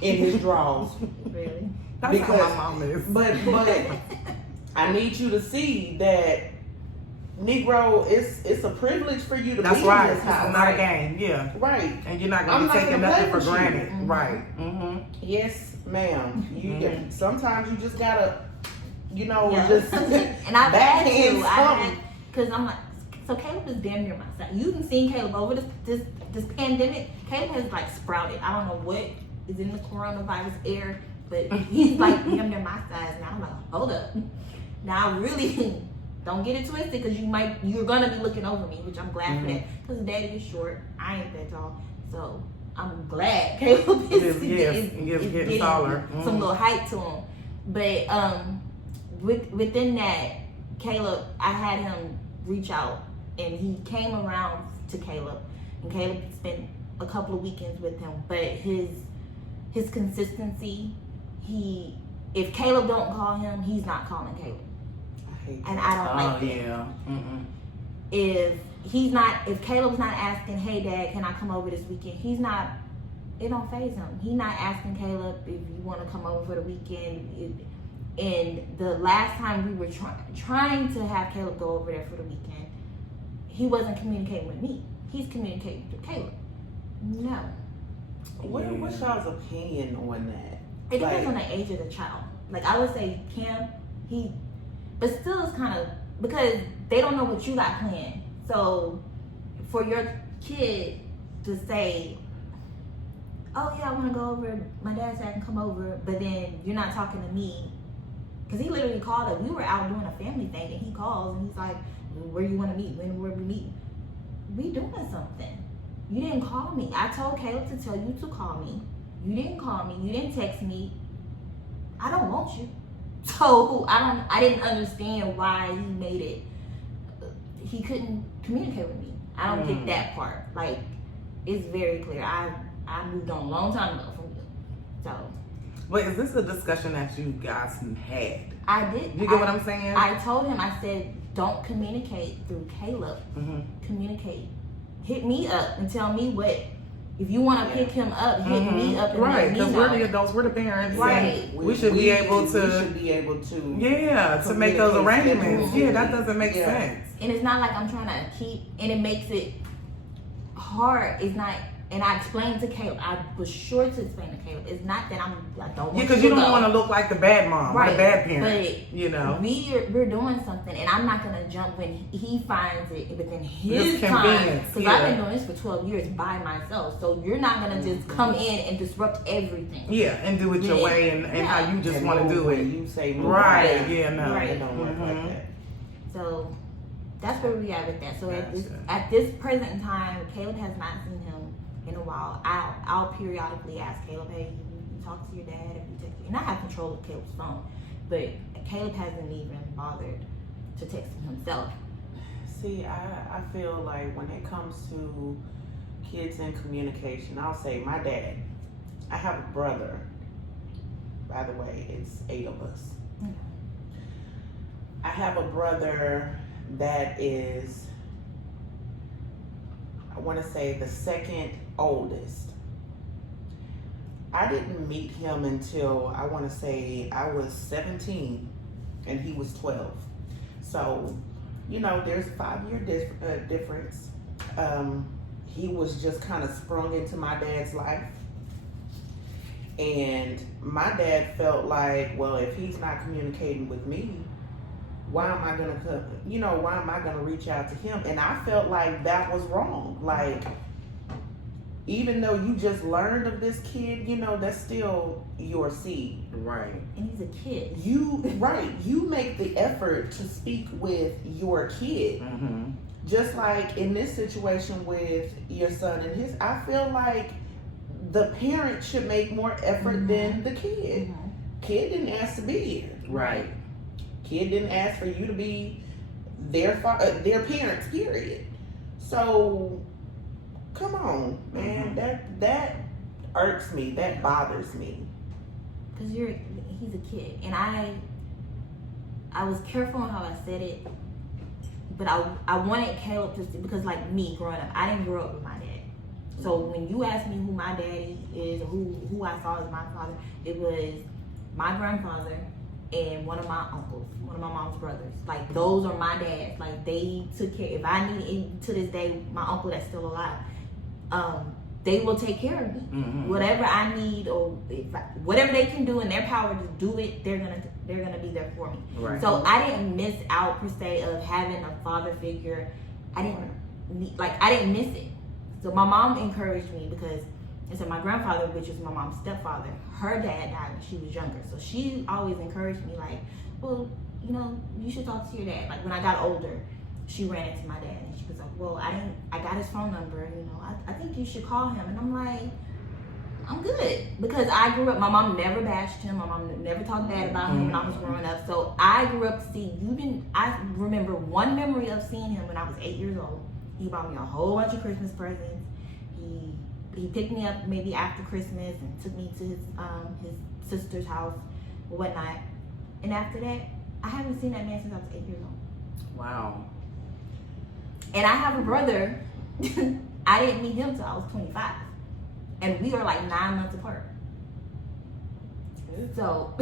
in his drawers. Really? That's how my mom is. But I need you to see that, Negro, it's a privilege for you to be in this house. It's not a game, yeah. Right. And you're not going to be taking nothing for granted. Mm-hmm. Right. Mm-hmm. Yes, ma'am. Sometimes you just gotta, Yeah. just and I've had backhand to. something. Because I'm like, so Caleb is damn near my son. You can see Caleb over this pandemic. Caleb has like sprouted. I don't know what is in the coronavirus air, but he's like damn near my size now. I'm like, hold up. Now I really don't get it twisted, because you're gonna be looking over me, which I'm glad for that. Because daddy is short, I ain't that tall, so I'm glad Caleb is getting taller. Some little height to him. But within that, Caleb, I had him reach out, and he came around to Caleb, and Caleb spent a couple of weekends with him. But his consistency, if Caleb don't call him, he's not calling Caleb. And I don't like that. Yeah. Mm-mm. If Caleb's not asking, hey dad, can I come over this weekend? It don't faze him. He's not asking Caleb if you want to come over for the weekend. And the last time we were trying to have Caleb go over there for the weekend, he wasn't communicating with me. He's communicating with Caleb. No. What's y'all's opinion on that? It depends on the age of the child. Like, I would say Cam, but still it's kind of, because they don't know what you got planned. So for your kid to say, oh yeah, I want to go over, my dad said I can come over, but then you're not talking to me. Because he literally called us. We were out doing a family thing, and he calls and he's like, where you want to meet? When were we meeting? We doing something. You didn't call me. I told Caleb to tell you to call me. You didn't call me. You didn't text me. I don't want you. So I didn't understand why he made it. He couldn't communicate with me. I don't get that part. Like, it's very clear. I moved on a long time ago from you. So. But is this a discussion that you guys had? I did. You get what I'm saying? I told him, I said, don't communicate through Caleb. Communicate. Hit me up and tell me what. If you want to pick him up, hit me up and right, let me know. Because we're the adults, we're the parents. Right. We should be able to. We should be able to. Yeah, to make those arrangements. Yeah, that doesn't make sense. And it's not like I'm trying to keep, and it makes it hard. It's not, and I explained to Caleb, I was sure to explain to Caleb, it's not that I don't want Yeah, because you don't want to look like the bad mom or the bad parent. But you know, we're doing something, and I'm not gonna jump when he finds it within his It's time. convenience, Because I've been doing this for 12 years by myself, so you're not gonna just come in and disrupt everything. Yeah, and do it your way and how you just want to do it. You say right? Yeah, no, right. It don't work like that. So that's where we are with that. So Gotcha. at this present time, Caleb has not seen him in a while. I'll periodically ask Caleb, hey, you talk to your dad if you text me. And I have control of Caleb's phone, but Caleb hasn't even bothered to text him himself. See, I feel like when it comes to kids and communication, I'll say my dad. I have a brother. By the way, it's 8 of us. I have a brother that is, I want to say, the second oldest. I didn't meet him until, I want to say, I was 17 and he was 12. So, you know, there's a 5-year difference. He was just kind of sprung into my dad's life. And my dad felt like, well, if he's not communicating with me, why am I gonna come? You know, why am I gonna reach out to him? And I felt like that was wrong. Like, even though you just learned of this kid, you know, that's still your seed. Right. And he's a kid. You make the effort to speak with your kid. Just like in this situation with your son and his, I feel like the parent should make more effort than the kid. Kid didn't ask to be here. Right. Kid didn't ask for you to be their parents, period. So, come on, man. That irks me. That bothers me. Because he's a kid. And I was careful on how I said it. But I wanted Caleb to see, because like me growing up, I didn't grow up with my dad. So when you ask me who my daddy is, or who I saw as my father, it was my grandfather and one of my uncles, one of my mom's brothers. Like, those are my dads. Like, they took care. If I need, to this day, my uncle that's still alive, they will take care of me. Whatever I need, or whatever they can do in their power to do it, they're gonna be there for me. Right. So I didn't miss out per se of having a father figure. I didn't miss it. So my mom encouraged me, because I said my grandfather, which is my mom's stepfather, her dad died when she was younger. So she always encouraged me, like, well, you know, you should talk to your dad. Like, when I got older, she ran into my dad and she was like, well, I got his phone number, you know, I think you should call him. And I'm like, I'm good. Because I grew up, my mom never bashed him. My mom never talked bad about him when I was growing up. So I grew up I remember one memory of seeing him when I was 8 years old. He bought me a whole bunch of Christmas presents. He picked me up maybe after Christmas and took me to his sister's house or whatnot. And after that, I haven't seen that man since I was 8 years old. Wow. And I have a brother. I didn't meet him till I was 25. And we are like 9 months apart. So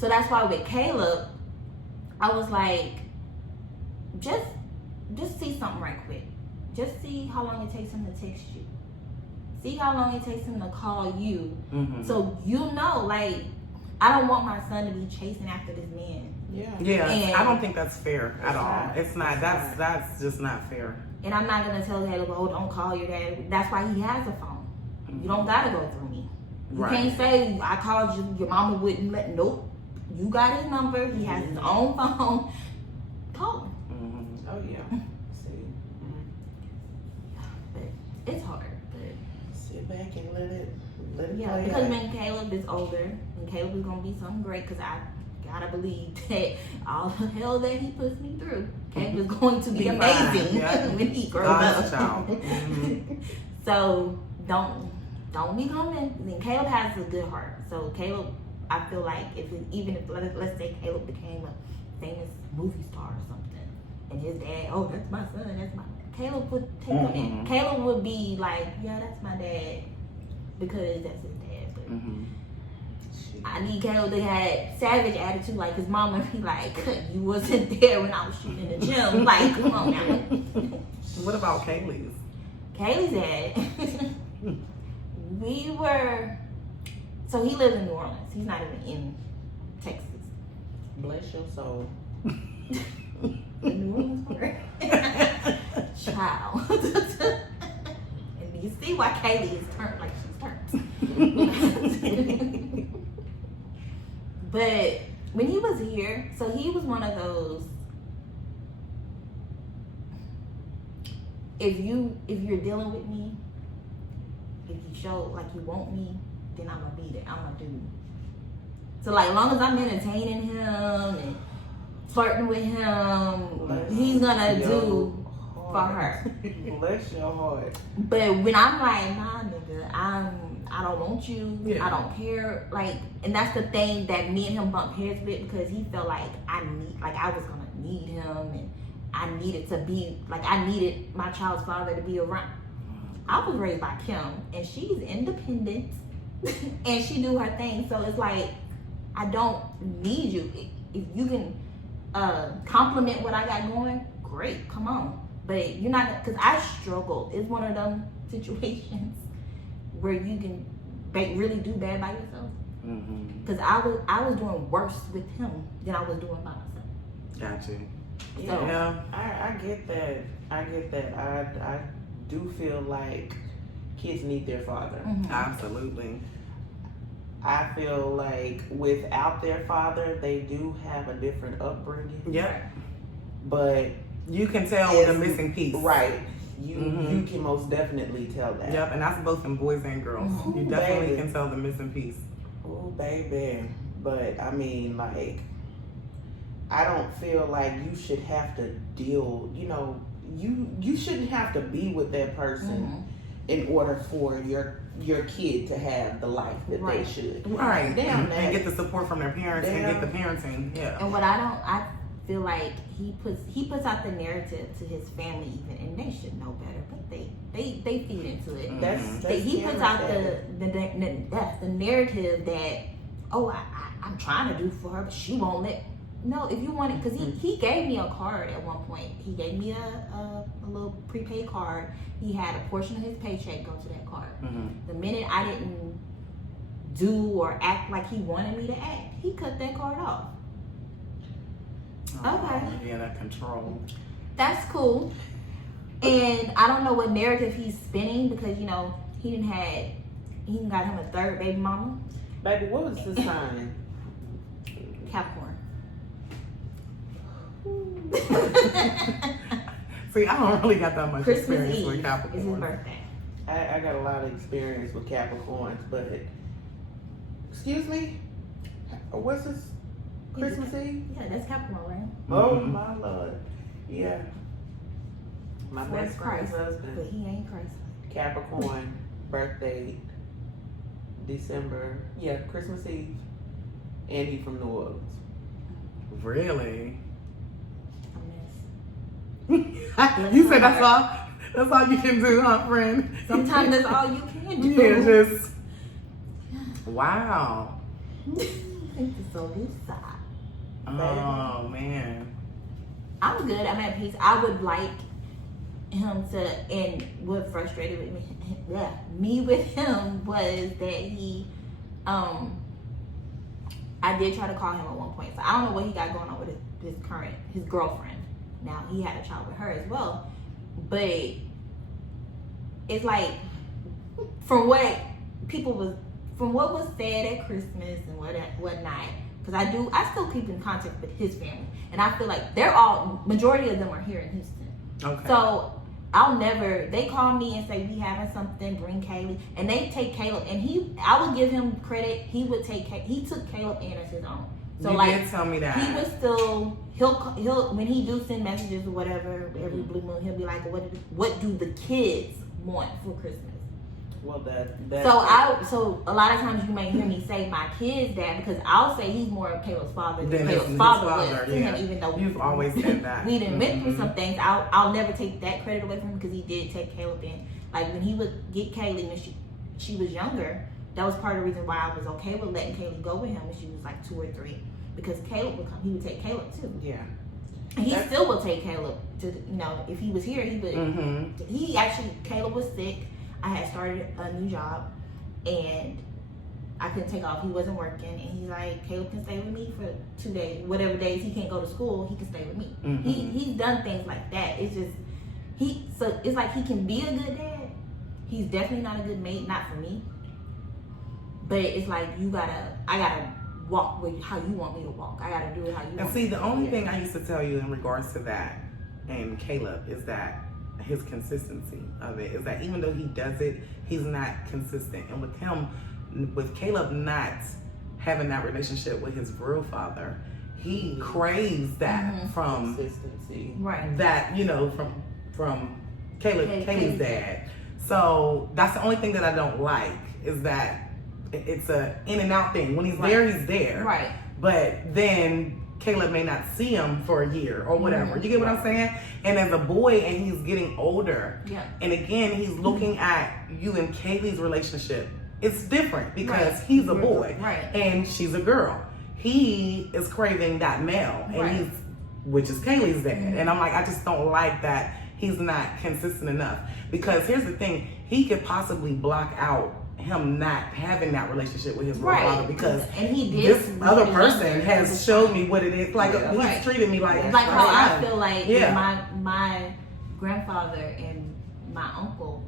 that's why with Caleb, I was like, just see something right quick. Just see how long it takes him to text you. See how long it takes him to call you. So you'll know, like, I don't want my son to be chasing after this man. Yeah, And I don't think that's fair at all. It's not. That's just not fair. And I'm not gonna tell Caleb, oh, don't call your dad. That's why he has a phone. You don't gotta go through me. You can't say I called you. Your mama wouldn't let. Nope. You got his number. He has his own phone. Call him. Oh yeah. See. But it's hard. But Sit back and Let it Yeah, play because out. when Caleb is older, and Caleb is gonna be something great, because I gotta believe that all the hell that he puts me through, Caleb is going to be Be fine, amazing yeah. when he grows God's up. child. Mhm. So don't be coming. I mean, Caleb has a good heart. So Caleb, I feel like even if let's say Caleb became a famous movie star or something, and his dad, oh, that's my son, that's my Caleb would take him in. Caleb would be like, yeah, that's my dad, because that's his dad. But I need Caleb to have savage attitude, like his mama be like, you wasn't there when I was shooting in the gym. Like, come on now. What about Kaylee's? Kaylee's dad. So he lives in New Orleans. He's not even in Texas. Bless your soul. The New Orleans part. Child. And you see why Kaylee is turned like she's turned. But when he was here, so he was one of those, if you're dealing with me, if you show like you want me, then I'm gonna be there. I'm gonna do. So like, as long as I'm entertaining him and flirting with him, he's gonna do for her. Bless your heart. But when I'm like, nah, nigga, I don't want you. Yeah. I don't care. Like, and that's the thing that me and him bumped heads with, because he felt like I was gonna need him, and I needed to be like, I needed my child's father to be around. I was raised by Kim, and she's independent, and she do her thing. So it's like, I don't need you. If you can compliment what I got going, great, come on. But you're not, because I struggled. It's one of them situations where you can really do bad by yourself. Because I was doing worse with him than I was doing by myself. Gotcha. So, Yeah. I get that. I do feel like kids need their father. Absolutely. I feel like without their father, they do have a different upbringing. Yep. But You can tell the missing piece. right. You can most definitely tell that. Yep, and that's both in boys and girls. You definitely Baby. can tell the missing piece. Oh, baby. But I mean, like, I don't feel like you should have to deal, you shouldn't have to be with that person in order for your kid to have the life that they should. Right. Damn, and get the support from their parents and get the parenting. Yeah. and what I feel like he puts out the narrative to his family even, and they should know better, but they feed into it. That's He puts out Cameron's the narrative that, oh, I'm trying to do for her, but she won't let. No, if you want it, because he gave me a card at one point. He gave me a little prepaid card. He had a portion of his paycheck go to that card. The minute I didn't do or act like he wanted me to act, he cut that card off. Okay. Yeah, that control. That's cool. And I don't know what narrative he's spinning, because he got him a third baby mama. Baby, what was his sign? Capricorn. See, I don't really got that much Christmas experience Eve with is his Capricorn. birthday. I got a lot of experience with Capricorns, but excuse me, what's this? Christmas Eve? Yeah, that's Capricorn, right? Oh my Lord, yeah. My Where's best friend's Christ? husband, But he ain't Christ. Capricorn, birthday December, Christmas Eve, and he from New Orleans. Really? A mess. You said that's all you can do, huh, friend? Sometimes that's all you can do. Yeah, just wow. It's so good side. Oh man. I'm good. I'm at peace. I would like him to, and what frustrated with me with him was that he, I did try to call him at one point. So I don't know what he got going on with his girlfriend. Now he had a child with her as well, but it's like from what was said at Christmas and whatnot. Because I still keep in contact with his family, and I feel like majority of them are here in Houston. Okay. So I'll never. They call me and say we having something. Bring Kaylee, and they take Caleb, and I would give him credit. He would take. He took Caleb in as his own. So you like, did tell me that. He was still. He'll when he do send messages or whatever every blue moon, he'll be like, what do the kids want for Christmas? Well, So a lot of times you may hear me say my kid's dad, because I'll say he's more of Caleb's father than Caleb's his father was to yeah. him, even though you've always said that. we didn't went through some things. I'll never take that credit away from him, because he did take Caleb in. Like when he would get Kaylee when she was younger, that was part of the reason why I was okay with letting Kaylee go with him when she was like 2 or 3, because Caleb would come. He would take Caleb too. Yeah. And he still will take Caleb to, if he was here, he would. Caleb was sick. I had started a new job and I couldn't take off. He wasn't working, and he's like, Caleb can stay with me for 2 days. Whatever days he can't go to school, he can stay with me. He's done things like that. It's just it's like he can be a good dad. He's definitely not a good mate, not for me. But it's like I gotta walk with how you want me to walk. I gotta do it how you want. And see, the only thing I used to tell you in regards to that and Caleb is that his consistency of it is that even though he does it, he's not consistent. And with Caleb not having that relationship with his real father, he craves that from consistency, right? That from Kaylee's dad. So that's the only thing that I don't like, is that it's a in and out thing. When he's there, he's there, right? But then Caleb may not see him for a year or whatever. You get what I'm saying? And as a boy, and he's getting older, and again, he's looking at you and Kaylee's relationship. It's different because he's a boy, and she's a girl. He is craving that male, and which is Kaylee's dad. And I'm like, I just don't like that he's not consistent enough. Because here's the thing, he could possibly block out him not having that relationship with his real father, because and he did, this other person has showed me what it is. Like he's treated me like how I feel like my grandfather and my uncle,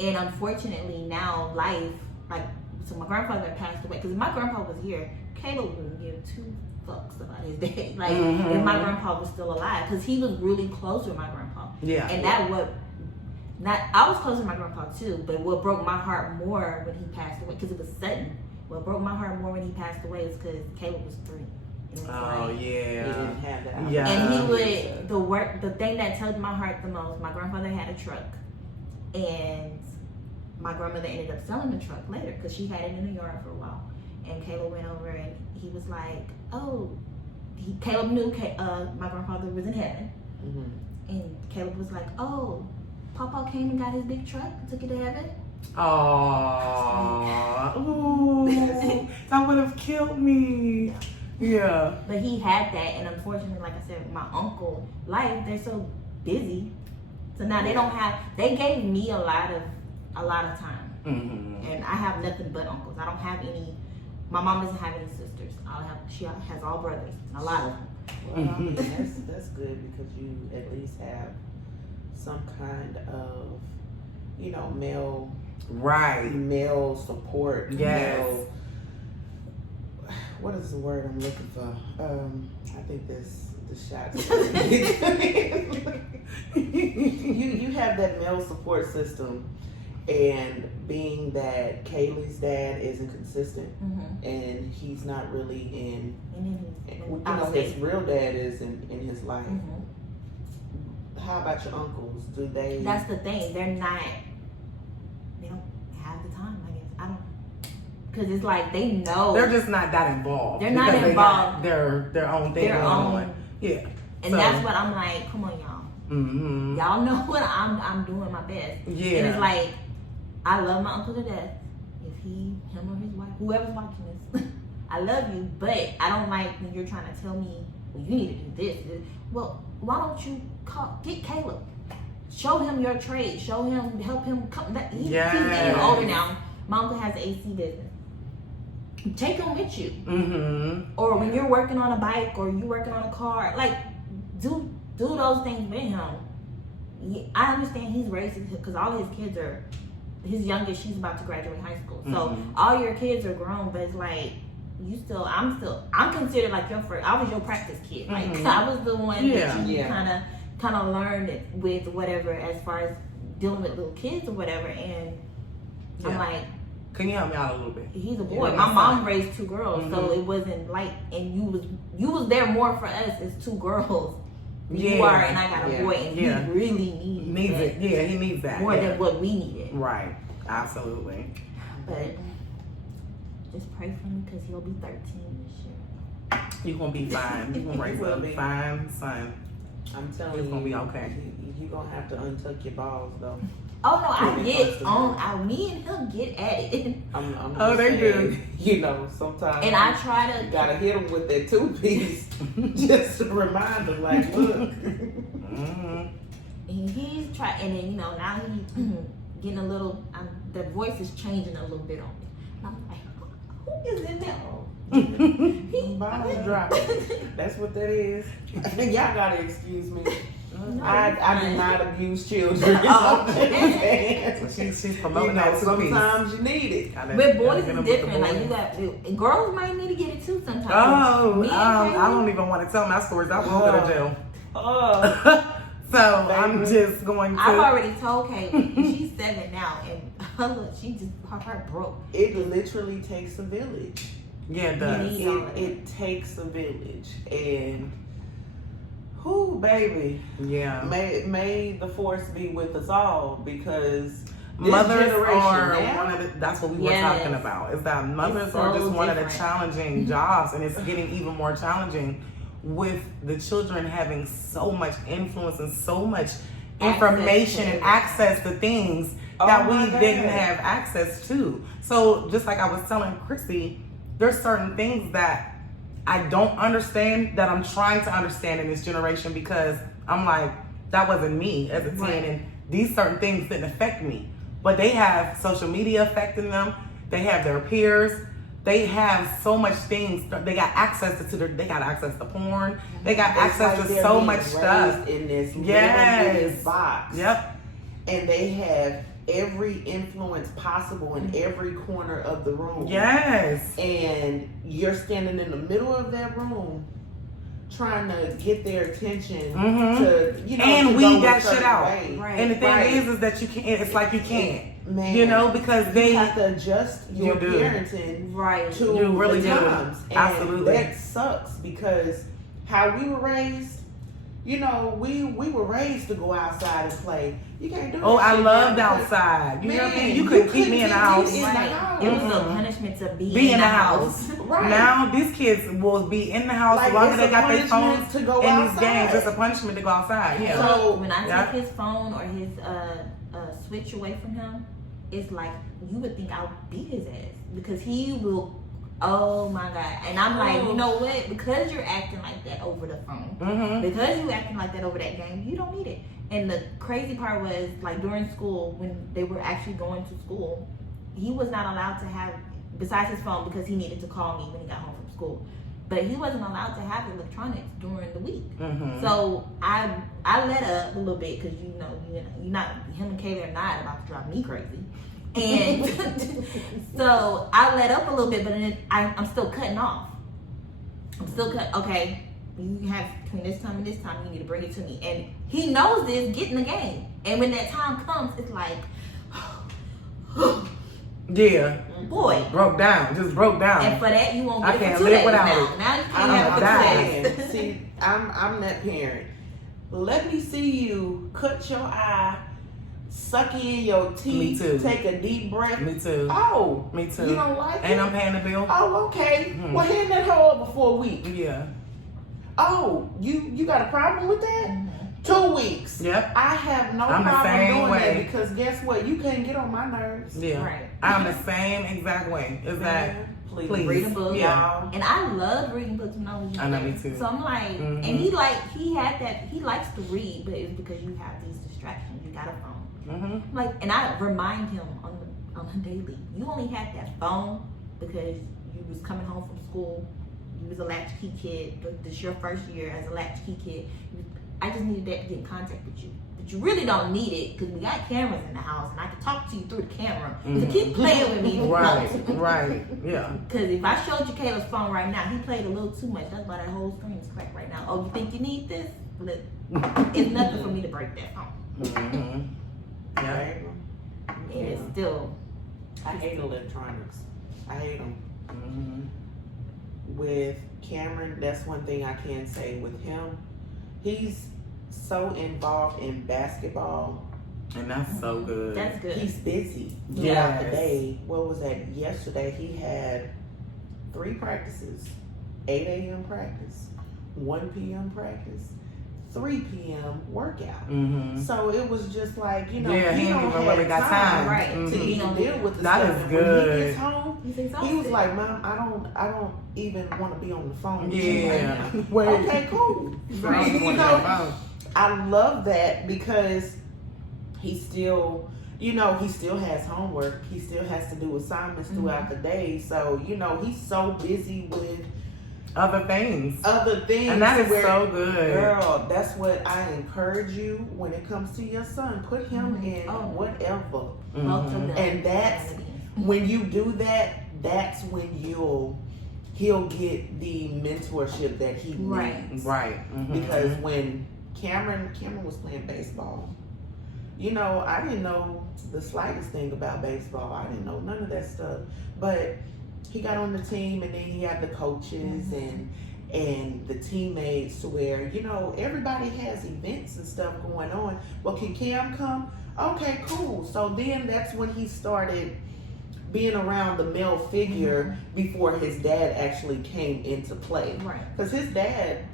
and unfortunately now life, like, so my grandfather passed away, because if my grandpa was here, Caleb wouldn't give 2 fucks about his day. Like if my grandpa was still alive, because he was really close with my grandpa. And I was close to my grandpa too, but what broke my heart more when he passed away, because it was sudden. What broke my heart more when he passed away is because Caleb was 3. He didn't have that. And he would, the thing that touched my heart the most, my grandfather had a truck, and my grandmother ended up selling the truck later because she had it in the yard for a while. And Caleb went over and he was like, Caleb knew my grandfather was in heaven. And Caleb was like, Papa came and got his big truck and took it to heaven. Oh, ooh, that would have killed me. Yeah. But he had that, and unfortunately, like I said, my uncle, they're so busy. So now they gave me a lot of time. And I have nothing but uncles. I don't have any, my mom doesn't have any sisters. She has all brothers, and a lot of them. Well, I mean, that's good, because you at least have some kind of, male support. Yes. What is the word I'm looking for? I think this shot. you have that male support system, and being that Kaylee's dad isn't consistent, and he's not really his real dad is in his life. How about your uncles? Do they? That's the thing. They don't have the time, I guess. I don't, because it's like they know. They're just not that involved. They're not involved. Their own thing going on. Yeah. And that's what I'm like, come on, y'all. Y'all know what I'm doing my best. Yeah. And it's like, I love my uncle to death. If him or his wife, whoever's watching this, I love you, but I don't like when you're trying to tell me, well, you need to do this. Well, why don't you get Caleb? Show him your trade. Help him come. He's getting older now. My uncle has an AC business. Take him with you. Or when you're working on a bike or you're working on a car, like do those things with him. I understand he's raising, because all his kids are, his youngest, she's about to graduate high school. So all your kids are grown, but it's like, I'm considered like your first. I was your practice kid. Like I was the one that you kind of kind of learned it with whatever as far as dealing with little kids or whatever. And I'm Yeah. like, Can you help me out a little bit? he's a boy. Yeah, My my mom son. raised 2 girls, so Mhm. it wasn't like, and you was there more for us as 2 girls. You Yeah. are, and I got a Yeah. boy, and Yeah. he really needs Needs it. Yeah, he needs that. more yeah. than what we needed. Right. Absolutely. But just pray for me because he'll be 13 this year. You're gonna be fine. You're gonna raise You will a be. fine son. I'm telling It's you, gonna be okay. You gonna have to untuck your balls though. Oh no, I When it get comes to on. Me and him get at it, I'm Oh, just they saying, you know, sometimes and I try you to. gotta hit them with that 2-piece just to remind them, like, look. Mhm. And he's trying, and then now he's getting a little. The voice is changing a little bit on me. I'm like, who is in there? Bombs dropping. That's what that is. Y'all gotta excuse me. No, I do not abuse children. Oh. So she's You promoting know, that 2-piece. sometimes you need it. With boys it's different. Like you got and girls might need to get it too sometimes. Oh, Me and I Kaylee- don't even want to tell my stories. I will go to jail. Oh, So I'm just going to. I've already told Kaylee, and she's 7 now, and look, her heart broke. it literally takes a village. Yeah, it does. need- all of It takes a village, and who, baby, Yeah. may the force be with us all, because this Mothers generation are now- one of the, that's what we were Yes. talking about, is that mothers It's are so just one of the different. challenging jobs, and it's getting even more challenging with the children having so much influence and so much information and access to things that Oh we my God. didn't have access to. So just like I was telling Krissi, there's certain things that I don't understand that I'm trying to understand in this generation, because I'm like, that wasn't me as a teen, Right. and these certain things didn't affect me. But they have social media affecting them. They have their peers. They have so much things. They got access they got access to porn. They got It's access like to they're so being much raised stuff. in this Yes. little box. Yep. And they have every influence possible in every corner of the room. Yes. And you're standing in the middle of that room trying to get their attention Mhm. to, you know, And to weed go that a certain shit out. way. Right. And the thing Right. is that you can't. It's like you can't. Man, You know, because they. you have to adjust your You do. parenting Right. to You really the do. times. And Absolutely. that sucks, because how we were raised, you know, we were raised to go outside and play. You can't do that. Oh, I shit loved now because- outside. You know what I Man, mean? You couldn't keep me in the house. in the Right. house. It was a Mhm. punishment to Be in the house. Right. Now these kids will be in the house Like, as long as it's they a got their punishment phones to go in these outside. games. It's a punishment to go outside. Yeah. So when I Yeah. take his phone or his switch away from him, it's like you would think I'll beat his ass because he will. Oh my god! And I'm like, you know what? Because you're acting like that over the phone, Mm-hmm. because you acting like that over that game, you don't need it. And the crazy part was, like during school, when they were actually going to school, he was not allowed to have, besides his phone, because he needed to call me when he got home from school. But he wasn't allowed to have electronics during the week. Mm-hmm. So I let up a little bit because you're not, him and Kaylee are not about to drive me crazy. And so I let up a little bit, but then I'm still cutting off. I'm still cut. Okay, you have between this time and this time, you need to bring it to me. And he knows this, get in the game. And when that time comes, it's like, Yeah. boy. Just broke down. And for that, you won't I get it can't for 2 live days without now. it. Now you I'm can't have it for 2 days. saying, see, I'm that parent. Let me see you cut your eye, suck in your teeth, Me too. take a deep breath. Me too. Oh, Me too. you don't like And it? I'm paying the bill. Oh, okay. Mhm. Well, hand that hoe over for a week. Yeah. Oh, you got a problem with that? Mhm. 2 weeks. Yep. I have no I'm the problem same doing way. that, because guess what? You can't get on my nerves. Yeah. Right. I'm the same exact way. Is that Man, please. Read a book. Yeah. y'all. And I love reading books when I was younger. I know, me too. So I'm like, Mhm. and he had that, he likes to read, but it's because you have these distractions. You got a phone. Mm-hmm. Like, and I remind him on a daily, you only had that phone because you was coming home from school. You was a latchkey kid. This your first year as a latchkey kid. I just needed that to get in contact with you. But you really don't need it because we got cameras in the house and I can talk to you through the camera. So Mhm. keep playing with me. Right. Right. Yeah. Because if I showed you Caleb's phone right now, he played a little too much. That's why that whole screen is cracked right now. Oh, you think you need this? it's nothing for me to break that phone. Mm-hmm. Yeah. And it's still. I hate electronics. I hate them. Mm-hmm. With Cameron, that's one thing I can say with him. He's so involved in basketball. And that's so good. That's good. He's busy Yes. throughout the day. What was that? Yesterday he had 3 practices. 8 a.m. practice, 1 p.m. practice, 3 p.m. workout. Mm-hmm. So it was just like, you know, Yeah, he he don't don't even have really got time, Right. Mhm. to even deal with the That stuff. is And good. when he gets home, He's he exhausted. was like, "Mom, I don't even want to be on the phone." with you Yeah. right now." Wait. Okay, cool. Right. You know, I love that because he still, you know, he still has homework. He still has to do assignments throughout the day. So, you know, he's so busy with Other things. and that is so good. Girl, that's what I encourage you when it comes to your son. Put him in whatever. Both of Mm-hmm. them. And that's when you do that, that's when he'll get the mentorship that he Right. needs. Right. Mm-hmm. Because when Cameron was playing baseball, you know, I didn't know the slightest thing about baseball. I didn't know none of that stuff. But he got on the team, and then he had the coaches and the teammates to where, you know, everybody has events and stuff going on. Well, can Cam come? Okay, cool. So then that's when he started being around the male figure before his dad actually came into play. Right. Because his dad,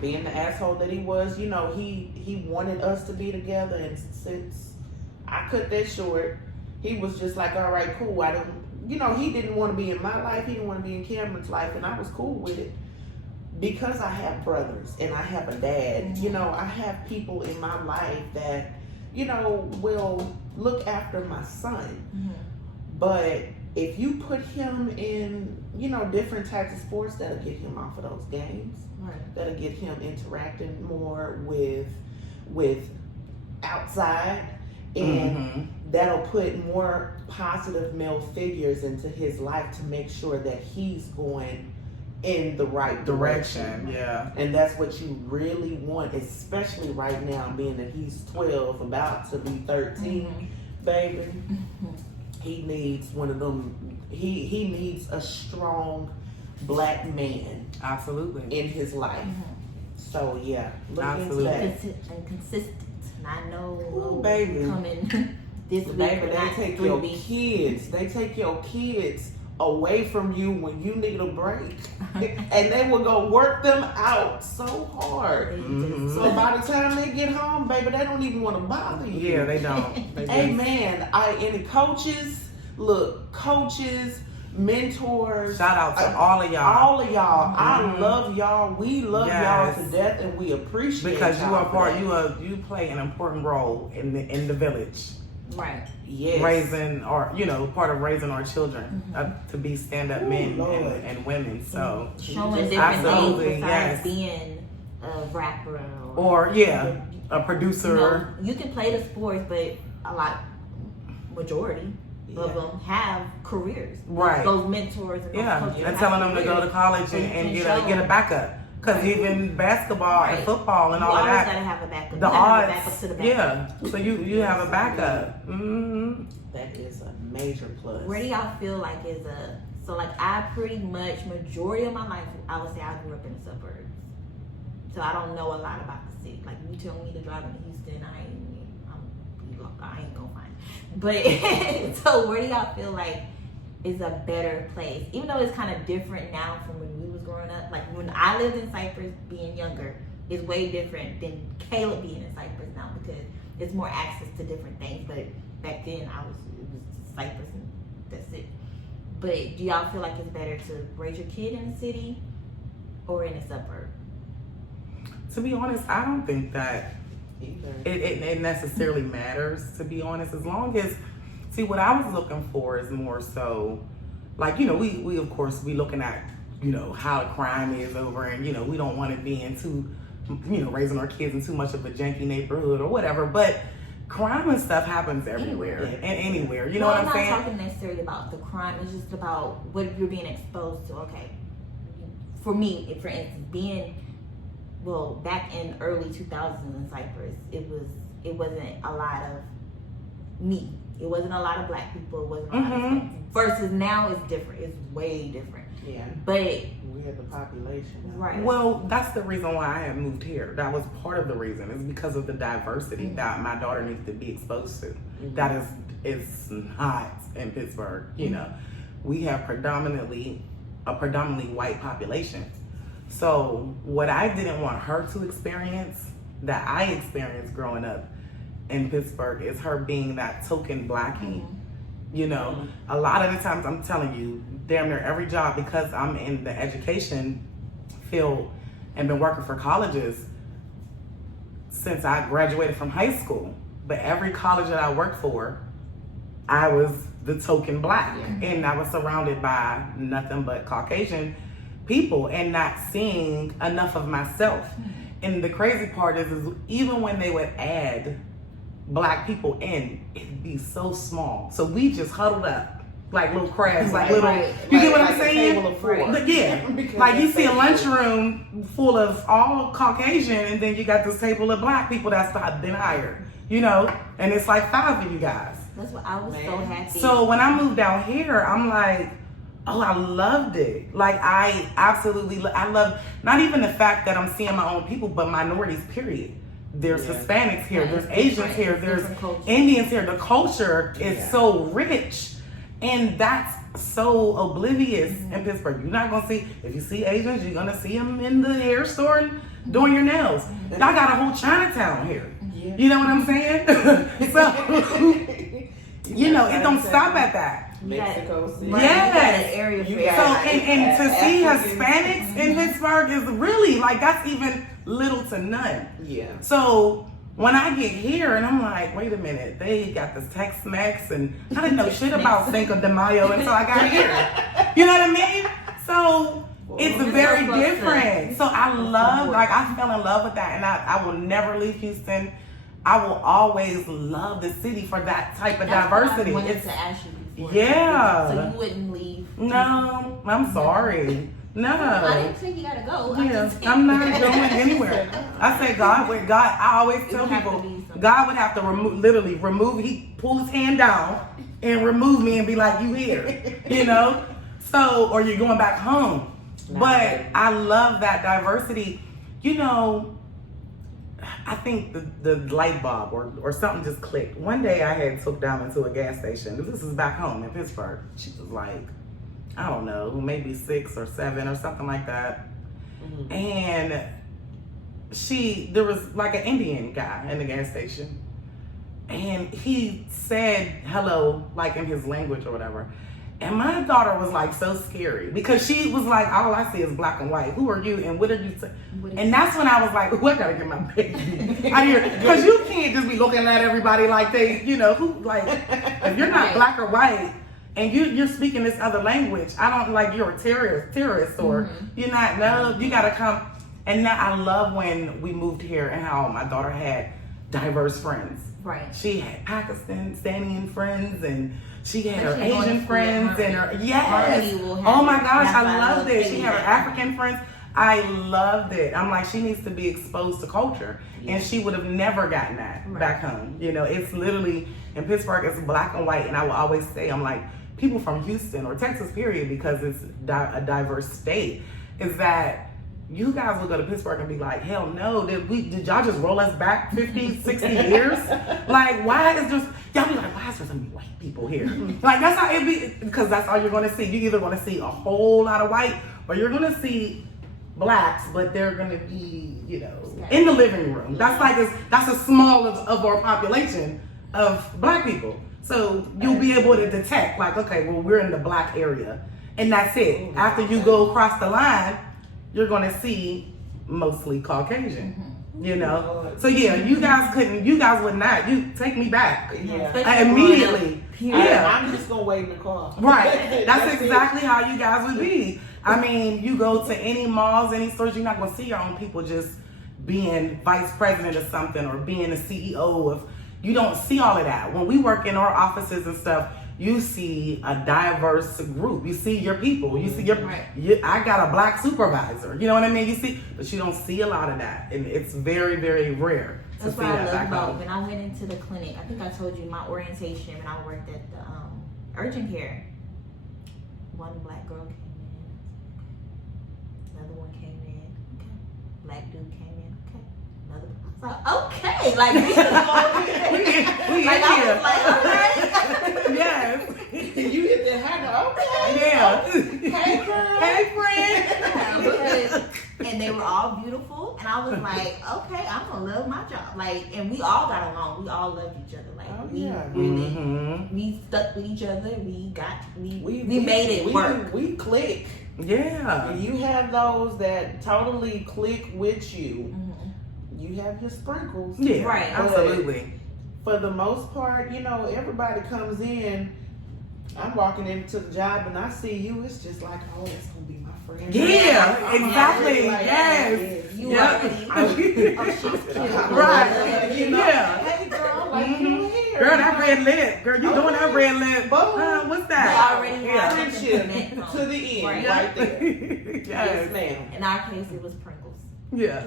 being the asshole that he was, you know, he wanted us to be together, and since I cut that short, he was just like, all right, cool. I don't, you know, he didn't want to be in my life. He didn't want to be in Cameron's life, and I was cool with it because I have brothers and I have a dad. You know, I have people in my life that, you know, will look after my son. But if you put him in, you know, different types of sports, that'll get him off of those games. Right. That'll get him interacting more with outside, and that'll put more positive male figures into his life to make sure that he's going in the right direction. Yeah. And that's what you really want, especially right now, being that he's 12, about to be 13, baby. He needs one of them. He needs a strong black man Absolutely. in his life. So yeah, look Absolutely. into that. And consistent. And I know Ooh, baby. coming this week Baby, or they not take 3 your weeks. kids. They take your kids away from you when you need a break, and they will go work them out so hard. So by the time they get home, baby, they don't even want to bother you. Yeah, they don't. They Hey just- man, and the coaches, mentors. Shout out to all of y'all. All of y'all. I love y'all. We love y'all to death, and we appreciate Because you y'all are for part. that. You play an important role in the village, Right. Yes. raising or part of raising our children to be stand up men Lord. and women. So Showing different Absolutely, things yes. besides being a rapper or a producer. You know, you can play the sports, but majority of them have careers. Right. Those mentors and those coaches and have telling them to go to careers. college So you and can get show a backup. Because even basketball and Right. football and You all of always that, gotta have a backup. the You gotta have a odds, backup to the backup. so you have a backup. That is a major plus. Where do y'all feel like I pretty much majority of my life, I would say I grew up in the suburbs. So I don't know a lot about the city. Like you tell me to drive into Houston, I ain't gonna find it. But so where do y'all feel like is a better place? Even though it's kind of different now from when we was growing up. Like when I lived in Cypress, being younger, is way different than Caleb being in Cypress now because it's more access to different things. But back then it was Cypress and that's it. But do y'all feel like it's better to raise your kid in the city or in a suburb? To be honest, I don't think that Either. it necessarily matters, to be honest, as long as, see, what I was looking for is more so, like, we of course, we looking at, how the crime is over and, we don't want to be in too, raising our kids in too much of a janky neighborhood or whatever, but crime and stuff happens everywhere and anywhere, you know what I'm saying? I'm not talking necessarily about the crime, it's just about what you're being exposed to. Okay, for me, for instance, being well, back in early 2000s in Cyprus, it wasn't a lot of me. It wasn't a lot of black people. It wasn't a lot of Hispanics. Versus now, it's different. It's way different. Yeah. But we had the population. Right. Well, that's the reason why I had moved here. That was part of the reason. It's because of the diversity that my daughter needs to be exposed to. That is not in Pittsburgh. You know, we have a predominantly white population. So what I didn't want her to experience, that I experienced growing up in Pittsburgh, is her being that token blackie. You know, a lot of the times, I'm telling you, damn near every job, because I'm in the education field and been working for colleges since I graduated from high school. But every college that I worked for, I was the token black. And I was surrounded by nothing but Caucasian people and not seeing enough of myself. And the crazy part is even when they would add black people in, it'd be so small. So we just huddled up like little crabs, like little. You get what I'm saying? Yeah. Like you see a lunchroom full of all Caucasian, and then you got this table of black people that's been hired. You know, and it's like 5 of you guys. That's what I was so happy. So when I moved down here, I'm like, oh, I loved it. Like I absolutely, I love not even the fact that I'm seeing my own people, but minorities. Period. There's Hispanics here, there's Asians here, there's Indians here. The culture is so rich, and that's so oblivious in Pittsburgh. You're not gonna see, if you see Asians, you're gonna see them in the hair store and doing your nails. Y'all got a whole Chinatown here. You know what I'm saying? So, you know, it don't stop at that. Mexico City. Yes. Area So, and to see Hispanics in Pittsburgh is really, like, that's even little to none. Yeah. So when I get here and I'm like, wait a minute, they got this Tex-Mex, and I didn't know shit about Cinco de Mayo until I got here. You know what I mean? So it's very different. So I love, like, I fell in love with that, and I will never leave Houston. I will always love the city for that type of diversity. I wanted to ask you before. Yeah. So you wouldn't leave? No, I'm sorry. No. I didn't think you gotta go. Yeah, I'm not going anywhere. I say God, I always tell people, God would have to remove, he pull his hand down and remove me and be like, you here, you know? So, or you're going back home. But I love that diversity. You know, I think the light bulb or something just clicked. One day I had took down into a gas station. This is back home in Pittsburgh. She was like, I don't know, maybe 6 or 7 or something like that. And there was like an Indian guy in the gas station. And he said hello, like in his language or whatever. And my daughter was like so scary because she was like, all I see is black and white. Who are you and what are you? And that's when I was like, oh, I gotta get my baby out here. Because you can't just be looking at everybody like they, you know, who, like, if you're not black or white and you're speaking this other language, I don't, like, you're a terrorist or you're not, no, you gotta come. And now I love when we moved here and how my daughter had diverse friends. Right. She had Pakistani friends, and she had her Asian friends, and her, yes. Oh my gosh, I loved it. She had her African friends. I loved it. I'm like, she needs to be exposed to culture. And she would have never gotten that back home. You know, it's literally, in Pittsburgh, it's black and white. And I will always say, I'm like, people from Houston or Texas, period, because it's a diverse state, is that you guys will go to Pittsburgh and be like, hell no, did y'all just roll us back 50, 60 years? Like, why is just, y'all be like, why is there so many white people here? Like, that's how it be, because that's all you're gonna see. You either gonna see a whole lot of white, or you're gonna see blacks, but they're gonna be, you know, in the living room. That's a small of our population of black people. So you'll be able to detect, like, okay, well, we're in the black area, and that's it. After you go across the line, you're gonna see mostly Caucasian, you know? So yeah, you guys would not, you take me back. Immediately. I'm just gonna wait in the car. Right, that's exactly how you guys would be. I mean, you go to any malls, any stores, you're not gonna see your own people just being vice president or something, or being a CEO of, you don't see all of that. When we work in our offices and stuff, you see a diverse group. You see your people. You see Right. I got a black supervisor. You know what I mean? You see, but you don't see a lot of that, and it's very, very rare to That's see what I that love back about home. when I went into the clinic. I think I told you my orientation when I worked at the urgent care. One black girl came in. Another one came in. Okay. Black dude came in. Okay. Another. I was like, okay, like this is We like I was like, okay. Yes. You hit that high note. Okay. Yeah. Hey, girl. Hey, friend. Yeah, because- and they were all beautiful, and I was like, okay, I'm gonna love my job. Like, and we all got along. We all loved each other. Like, Oh, we yeah. really, Mhm. we stuck with each other. We We made it work. We click. Yeah. You have those that totally click with you. Mhm. You have your sprinkles. Yeah. Right. Absolutely. For the most part, everybody comes in. I'm walking into the job and I see you. It's just like, oh, that's gonna be my friend. Yeah, I'm exactly. already like, Yes. You Yep. already, oh, she's cute. Right. Yeah. Yeah. Hey, girl, I like Mhm. your hair. Girl, that red lip. Girl, you doing that red lip. Boom. What's They that? already Yeah. have Friendship something to to connect the end, Right. right there. Yes. Yes, ma'am. In our case, it was Pringles. Yeah.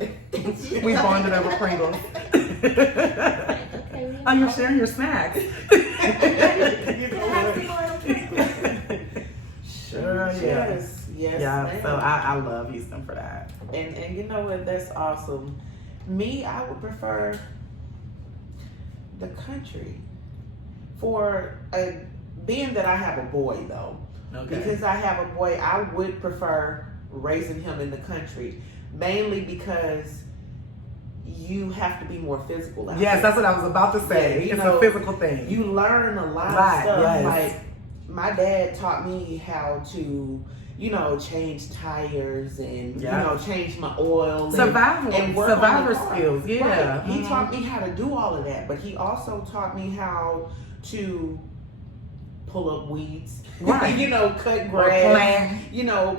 We bonded over Pringles. Like, okay, Oh, you're sharing your snacks. Sure, yeah. Yes, yes, Yeah, ma'am. so I love Houston for that. And you know what? That's awesome. Me, I would prefer the country. Being that I have a boy though, Okay. because I have a boy, I would prefer raising him in the country, mainly because you have to be more physical. out Yes, there. that's what I was about to say. Yeah, you It's know, a physical thing. You learn a lot Right, of stuff. yes. Like my dad taught me how to, change tires and Yeah. change my oil. Survival, and work on survivor the car. skills. Yeah. Right. He Mhm. taught me how to do all of that, but he also taught me how to pull up weeds. Right. Cut Or grass. plant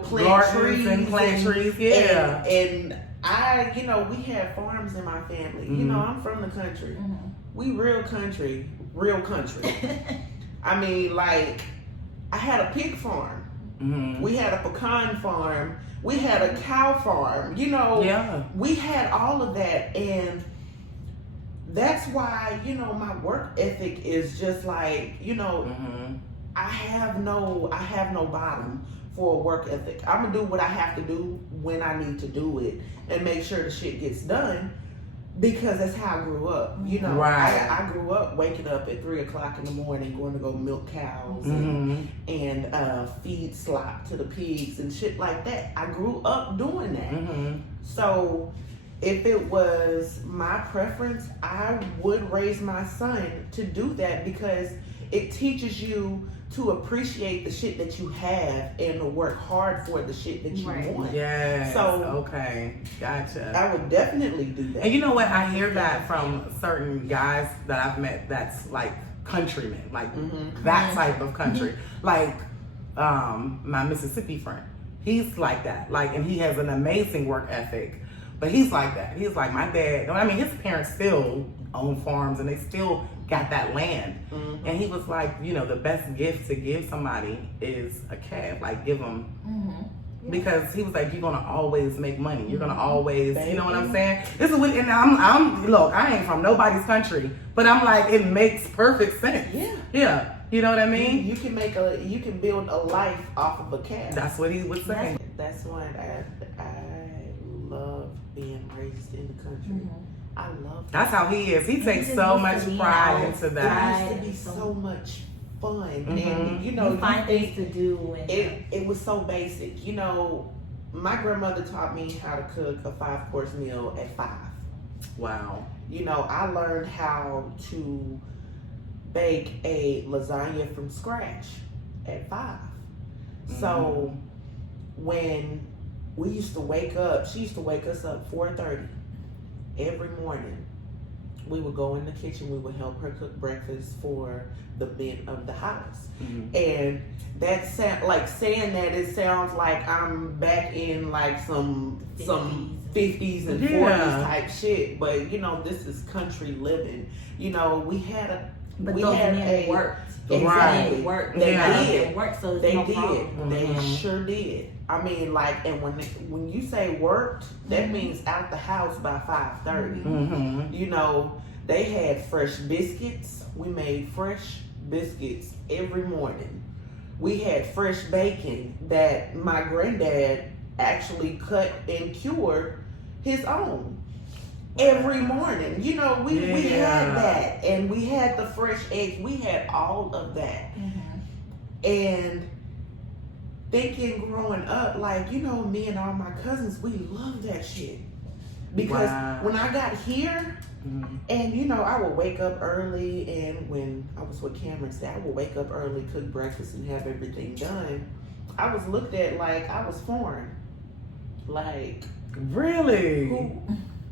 Plant gardens trees and plant trees. Yeah. And I, we had farms in my family. Mhm. I'm from the country. Mhm. We real country. I mean, like, I had a pig farm. Mhm. We had a pecan farm. We had a cow farm. Yeah. We had all of that. And that's why, my work ethic is just like, Mhm. I have no bottom for a work ethic. I'm gonna do what I have to do when I need to do it and make sure the shit gets done because that's how I grew up. Right. I grew up waking up at 3:00 in the morning, going to go milk cows Mhm. and feed slop to the pigs and shit like that. I grew up doing that. Mhm. So if it was my preference, I would raise my son to do that because it teaches you to appreciate the shit that you have and to work hard for the shit that you Right. want. Yes. So- okay. Gotcha. I would definitely do that. And you know what? I hear that from certain guys that I've met that's like countrymen, like Mhm. that type of country. Like my Mississippi friend. He's like that. Like, and he has an amazing work ethic. But he's like that. He's like my dad. I mean, his parents still own farms and they still got that land. Mhm. And he was like, the best gift to give somebody is a calf. Like, give them. Mhm. Because he was like, you're gonna always make money. You're gonna always, you know what I'm Baby. saying? This is what, and I'm look, I ain't from nobody's country, but I'm like, it makes perfect sense. Yeah. Yeah. You know what I mean? You can build a life off of a cat. That's what he would say. That's why I love being raised in the country. Mhm. I love That's how he is. He takes just so used much to being pride out. into it. that. It used to be so much fun, Mhm. and You you find think things to do and it was so basic. My grandmother taught me how to cook a 5-course meal at 5. Wow. I learned how to bake a lasagna from scratch at 5. So when we used to wake up, she used to wake us up 4:30 every morning. We would go in the kitchen, we would help her cook breakfast for the men of the house. Mhm. And that saying that, it sounds like I'm back in like some 50s and 40s Yeah. type shit, but this is country living. We had but we those had men a worked. Exactly. They work. They They did. work. So They no did. problem. They sure did. I mean, like, and when you say worked, that means out the house by 5:30. Mm-hmm. You know, they had fresh biscuits. We made fresh biscuits every morning. We had fresh bacon that my granddad actually cut and cured his own every morning. You know, we had that, and we had the fresh eggs. We had all of that. And thinking growing up, like, you know, me and all my cousins, we loved that shit. Because when I got here, and you know, I would wake up early, and when I was with Cameron, I would wake up early, cook breakfast, and have everything done. I was looked at like I was foreign. Like, really?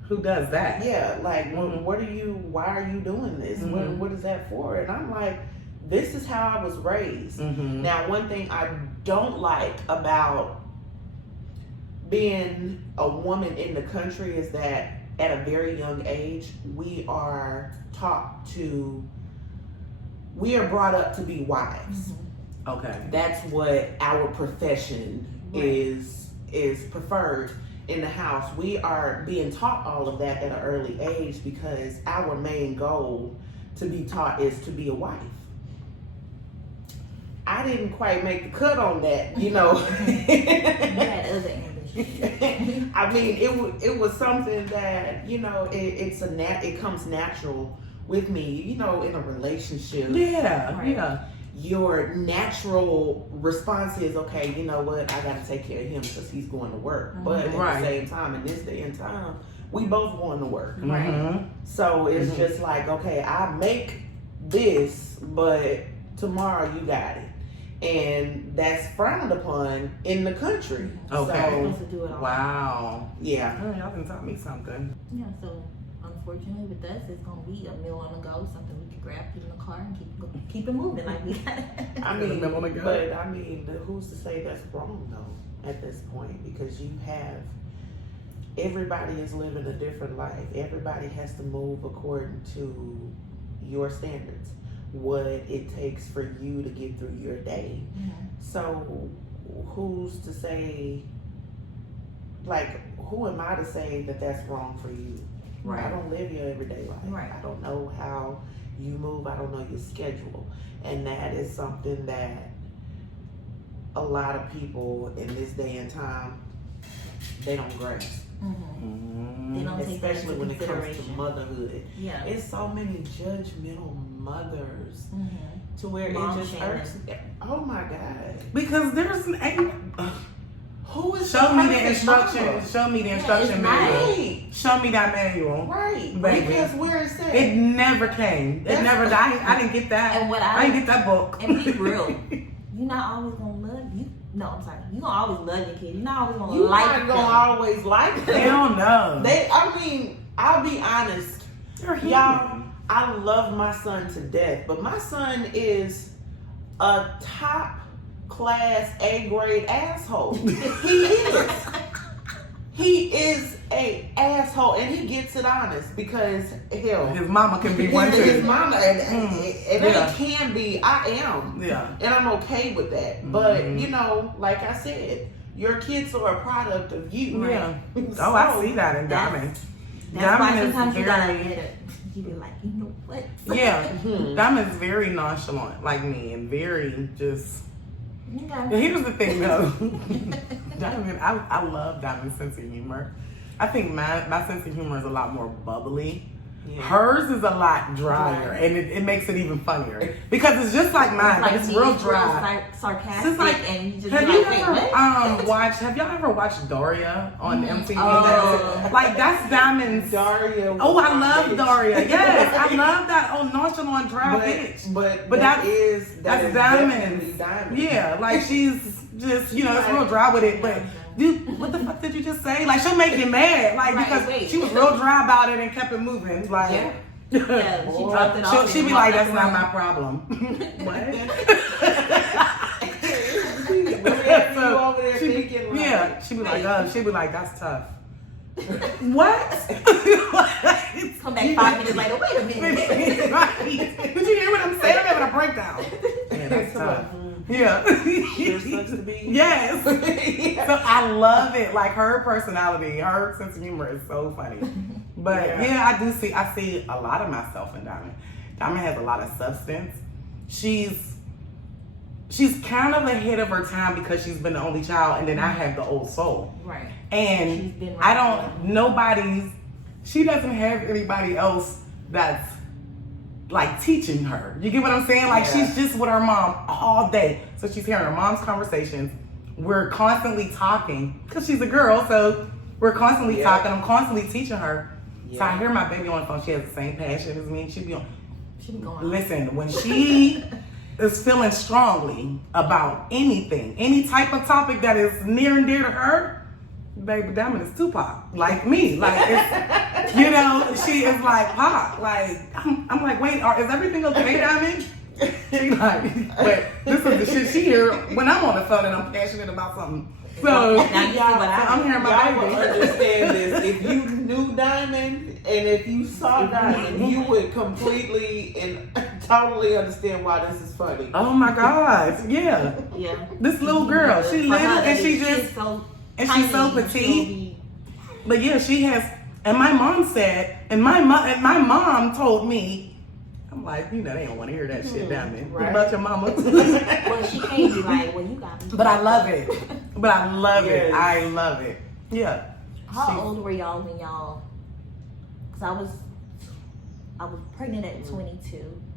Who does that? Yeah, like, why are you doing this? What is that for? And I'm like, this is how I was raised. Now, one thing I don't like about being a woman in the country is that at a very young age, we are brought up to be wives. Okay. That's what our profession is preferred in the house. We are being taught all of that at an early age because our main goal to be taught is to be a wife. I didn't quite make the cut on that, you know. You had other ambitions. I mean, it was something that, you know, it comes natural with me, you know, in a relationship. Yeah. Your natural response is, okay, you know what, I got to take care of him because he's going to work. But at the same time, in this day and time, we both going to work. So it's just like, okay, I make this, but tomorrow you got it. And that's frowned upon in the country. Okay. Supposed to do it all. Wow. Yeah. Oh, y'all can taught me something. Yeah, so unfortunately with us, it's gonna be a meal on the go, something we can grab, put in the car, and keep it moving like we got. I mean, meal on the go. but I mean, who's to say that's wrong though at this point? Because everybody is living a different life. Everybody has to move according to your standards, what it takes for you to get through your day. So who's to say, like, who am I to say that that's wrong for you? I don't live your everyday life. I don't know how you move. I don't know your schedule. And that is something that a lot of people in this day and time, they don't grasp. They don't take that Especially into when it comes to consideration. motherhood. Yeah. It's so many judgmental mothers to where Mom it just shaming. hurts. Oh my God. Because there's an Who is show me the perfect instruction. mama? Show me the Yeah, instruction it's manual. Right. Show me that manual. Right. Baby. Because where is that? It never came. It never died. I didn't get that. And what I didn't get that book. And be real, you're not always gonna love you. No, I'm sorry. You're gonna always love your kid. You're not always gonna You're like not them. gonna always like them. Hell no. I mean, I'll be honest. They're human. Y'all, I love my son to death, but my son is a top class A grade asshole. He is. He is a asshole, and he gets it honest because hell, His mama can be one his too. mama, and Yeah. it can be. I am, Yeah. and I'm okay with that. But you know, like I said, your kids are a product of you. Yeah. So, Oh, I see that in Diamond. That's why Diamond sometimes is you gotta very. get it. You be like, you know what? Yeah. Mhm. Diamond's very nonchalant, like me, and very just. Okay. And here's the thing, though. Diamond, I love Diamond's sense of humor. I think my sense of humor is a lot more bubbly. Yeah. Hers is a lot drier, and it makes it even funnier because it's just like mine, but it's me, real dry. sarcastic, It's like, and you just have be you like, wait, ever what? have y'all ever watched Daria on MTV? Oh. Like that's Diamond's. Daria. Oh, I love bitch. Daria. Yes, I love that nonchalant dry bitch. But that's is Diamond. definitely Diamond. Yeah, like she's just it's real dry with it. But dude, what the fuck did you just say? Like she'll make you mad, like because she was real dry about it and kept it moving. Like Yeah, she dropped it off. she'll be like, that's not my problem. What? You over there thinking like, Yeah, she'd be like, that's tough. What? Come back 5 minutes later. Wait a minute. Right. Did you hear what I'm saying? I'm having a breakdown. Man, that's tough. Yeah. Sure sucks to be. Yes. So I love it. Like her personality, her sense of humor is so funny. But yeah, I see a lot of myself in Diamond. Diamond has a lot of substance. She's kind of ahead of her time because she's been the only child, and then I have the old soul. Right. And She's been she doesn't have anybody else that's like teaching her. You get what I'm saying? Like she's just with her mom all day. So she's hearing her mom's conversations. We're constantly talking because she's a girl. So we're constantly talking. I'm constantly teaching her. Yeah. So I hear my baby on the phone. She has the same passion as me. She be going. Listen, when she is feeling strongly about anything, any type of topic that is near and dear to her, baby Diamond is Tupac, like me. Like, it's, you know, she is like Pop. Like, I'm like, wait, is everything okay, Diamond? She like, but this is the shit she hear when I'm on the phone and I'm passionate about something. So I'm hearing my baby. Y'all will understand this. If you knew Diamond and if you saw Diamond, you would completely and totally understand why this is funny. Oh my God, yeah. Yeah. This little girl, she little and she just she's so petite. But yeah, she has. And my mom said, and my mom told me. I'm like, you know, they don't want to hear that shit, Diamond. Right. What about your mama? Well, she can't be like, well, you got me. But I love it. But I love it. I love it. Yeah. How old were y'all when y'all? Because I was pregnant at 22.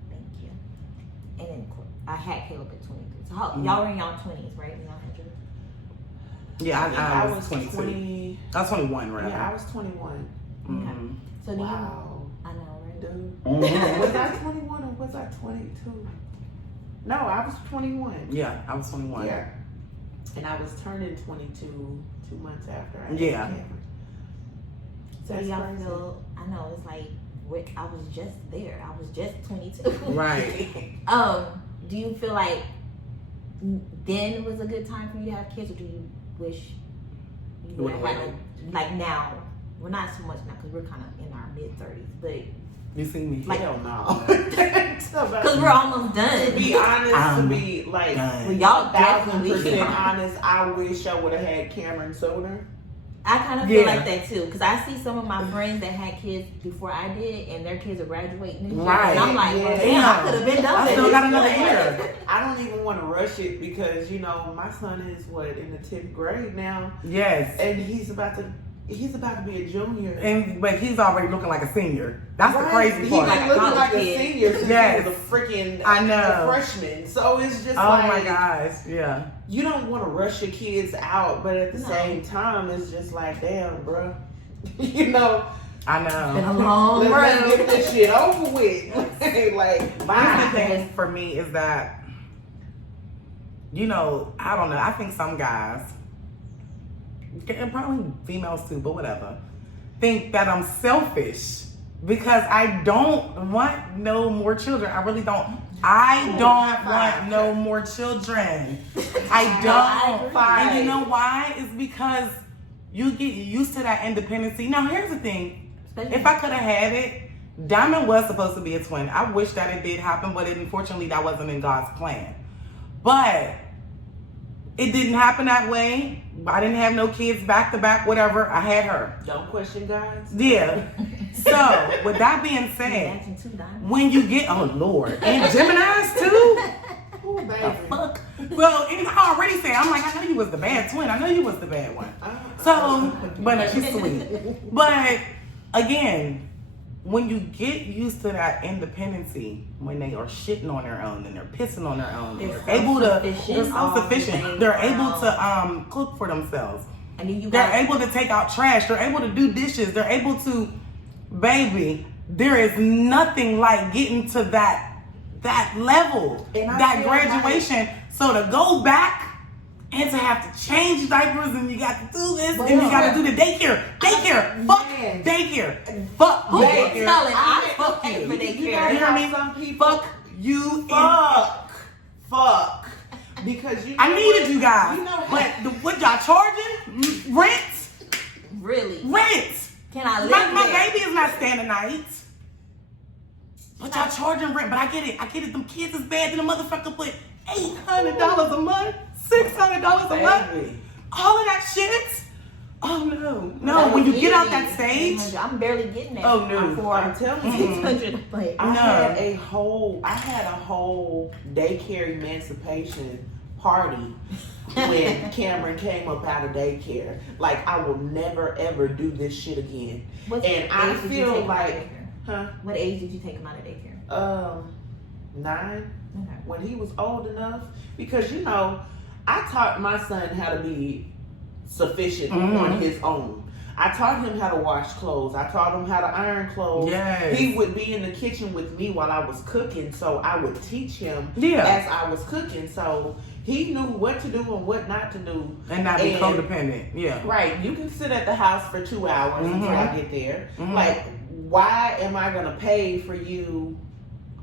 Thank you. And then I had Caleb at 23. So y'all were in y'all 20s, right? When y'all had your... Yeah, I was 22. 20. I was 21, right? Yeah, I was 21. Mm-hmm. Okay. So do wow. I know, right? Dude. Mm-hmm. Was I 21 or was I 22? No, I was 21. Yeah, I was 21. Yeah. And I was turning 22 2 months after I had Cameron. So y'all feel, I know, it's like, I was just there. I was just 22. Right. Do you feel like then was a good time for you to have kids, or do you wish you would have had like now? Well, not so much now because we're kind of in our mid-30s, but you see me? Like, hell no. Because we're almost done. To be honest, to be like, well, y'all 1,000% honest, I wish I would have had Cameron sooner. I kind of feel like that too, because I see some of my friends that had kids before I did, and their kids are graduating. Right. And I'm like, well, damn, I could have been done. I still got another year. I don't even want to rush it because, you know, my son is in the 10th grade now. Yes. And he's about to be a junior. But he's already looking like a senior. That's the crazy part. He's looking like a senior since he was a freaking freshman. So it's just oh my gosh, yeah. You don't want to rush your kids out, but at the same time, it's just like, damn, bro. You know. I know. It's been a long road. Let's get this shit over with. Like, my thing for me is that, you know, I don't know. I think some guys, and probably females too, but whatever, think that I'm selfish because I don't want no more children. I really don't. I don't want no more children. I don't. And you know why? It's because you get used to that independency. Now, here's the thing. If I could have had it, Diamond was supposed to be a twin. I wish that it did happen, but unfortunately that wasn't in God's plan. But it didn't happen that way. I didn't have no kids back to back, whatever. I had her. Don't question God. Yeah. So, with that being said, when you get, oh Lord, and Geminis too? Oh, baby. Fuck. Well, I already said, I'm like, I know you was the bad twin. I know you was the bad one. So, but no, she's sweet. But again, when you get used to that independency, when they are shitting on their own and they're pissing on their own, they're self-sufficient. They're able to cook for themselves. And then they're able to take out trash. They're able to do dishes. They're able to, baby, there is nothing like getting to that level, that graduation. So to go back and to have to change diapers and you got to do this and you got to do the daycare. Fuck daycare. Fuck daycare. I fuck you for daycare. You hear me? Some people, fuck you. Fuck. Because you know I needed you guys. You know but what y'all charging? Rent? Really? Rent. Can I live My there? baby is not staying the night. But y'all charging rent. But I get it. Them kids is bad. Then the motherfucker put $800 a month, $600 a month. Baby. All of that shit. Oh no. When you get out that stage, I'm barely getting that. Oh, no. For I'm telling you. 600. Like, I had a whole daycare emancipation party when Cameron came up out of daycare. Like, I will never ever do this shit again. And I feel like, what age did you take him out of daycare? 9. Okay. When he was old enough, because I taught my son how to be sufficient on his own. I taught him how to wash clothes. I taught him how to iron clothes. Yes. He would be in the kitchen with me while I was cooking, so I would teach him as I was cooking. So he knew what to do and what not to do. And not be codependent. Yeah. Right. You can sit at the house for 2 hours until I get there. Like, why am I going to pay for you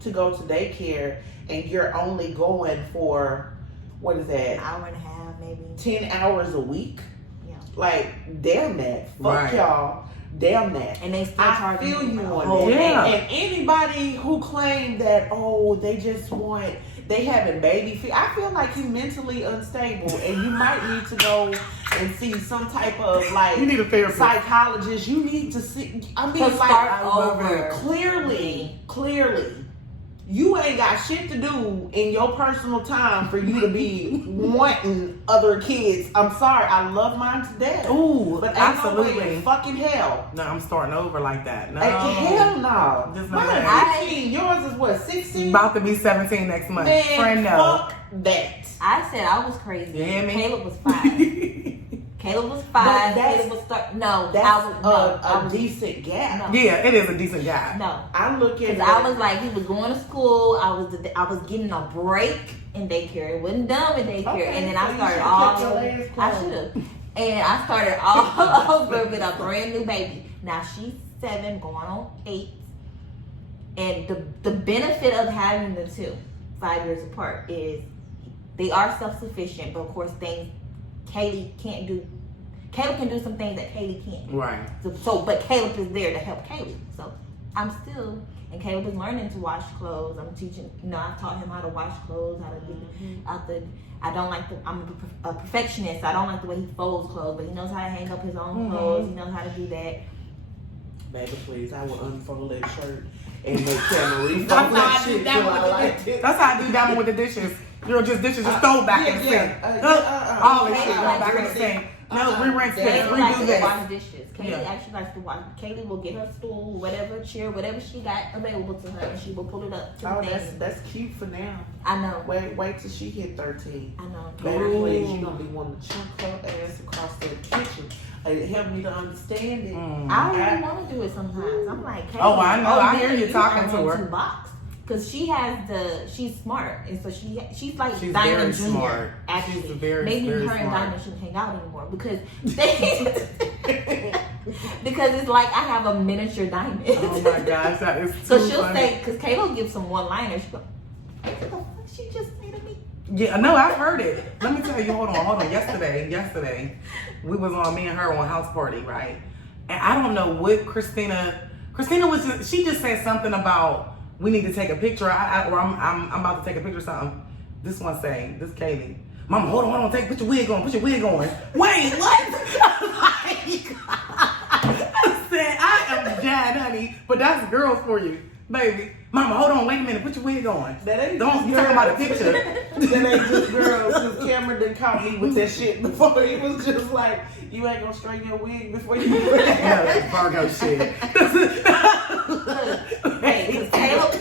to go to daycare and you're only going for, what is that? An hour and a half, maybe. 10 hours a week? Yeah. Like, damn that. Fuck Right. y'all. Damn that. And they still I charge feel you on whole that. Yeah. And anybody who claimed that, they just want, they having baby feet, I feel like you're mentally unstable and you might need to go and see some type of, like, You need a therapist. psychologist. You need to see, I mean, To like, start over. clearly, you ain't got shit to do in your personal time for you to be wanting other kids. I'm sorry, I love mine to death. Ooh, But ain't no way absolutely. in fucking hell. No, I'm starting over like that. No. Hell no. Just no Mine way. is 15. Yours is what, 16? About to be 17 next month. Man, Friend, no. fuck that. I said I was crazy. You hear me? Caleb was 5. Caleb was 5. that's- Caleb was start. No, That's I was a I was decent gap. No. Yeah, it is a decent guy. no. I'm looking Because at I was like, he was going to school. I was getting a break in daycare. It wasn't done with daycare, Okay, and then so I you started should've all. kept your legs I closed. should have, and I started all over with a brand new baby. Now she's 7, going on 8, and the benefit of having the two 5 years apart is they are self-sufficient, but of course things Kaylee can't do. Caleb can do some things that Kaylee can't. Right. But Caleb is there to help Kaylee. So I'm still, and Caleb is learning to wash clothes. I'm teaching, I've taught him how to wash clothes, how to get out the, I'm a perfectionist. I don't like the way he folds clothes, but he knows how to hang up his own clothes. He knows how to do that. baby, please, I will unfold that shirt and make Cameron refold That's how that I do shit. that till I one like with the it. That's how I do that one with the dishes. Just dishes just throw back in the sink. All this Okay, shit I go like back in the this. sink. No, rerinse this, Kaylee likes redo to this. wash dishes. Kaylee Yeah. actually likes to wash. Kaylee will get her stool, whatever chair, whatever she got available to her, and she will pull it up to Oh, the thing. that's cute for now. I know. Wait till she hit 13. I know. Baby, please, you're gonna be wanting to chunk her ass across that kitchen. Help me to understand it. I really want to do it sometimes. I'm like, Kaylee, Oh, I know. I man, hear you talking to her. 2 box. Cause she has she's smart, and so she's like She's Diamond very Junior. smart. Actually, She's very, maybe very her and smart. Diamond shouldn't hang out anymore because because it's like I have a miniature Diamond. Oh my gosh, that is too So she'll funny. say, because Kayla gives some one-liners. She go, what the fuck she just say to me? Yeah, no, I've heard it. Let me tell you, hold on. Yesterday, we was on, me and her on house party, right? And I don't know what Christina was she just said something about we need to take a picture. I'm about to take a picture of something. This one saying, this Kaylee, Mama, hold on, put your wig on. Wait, what? I said, I am dead, honey, but that's girls for you, baby. Mama, hold on, wait a minute, put your wig on. That ain't Don't you just talking about a girls. picture? That ain't just girls, because Cameron done caught me with that shit before. He was just like, you ain't gonna straighten your wig before you do it. No, it's Virgo shit. Hey, because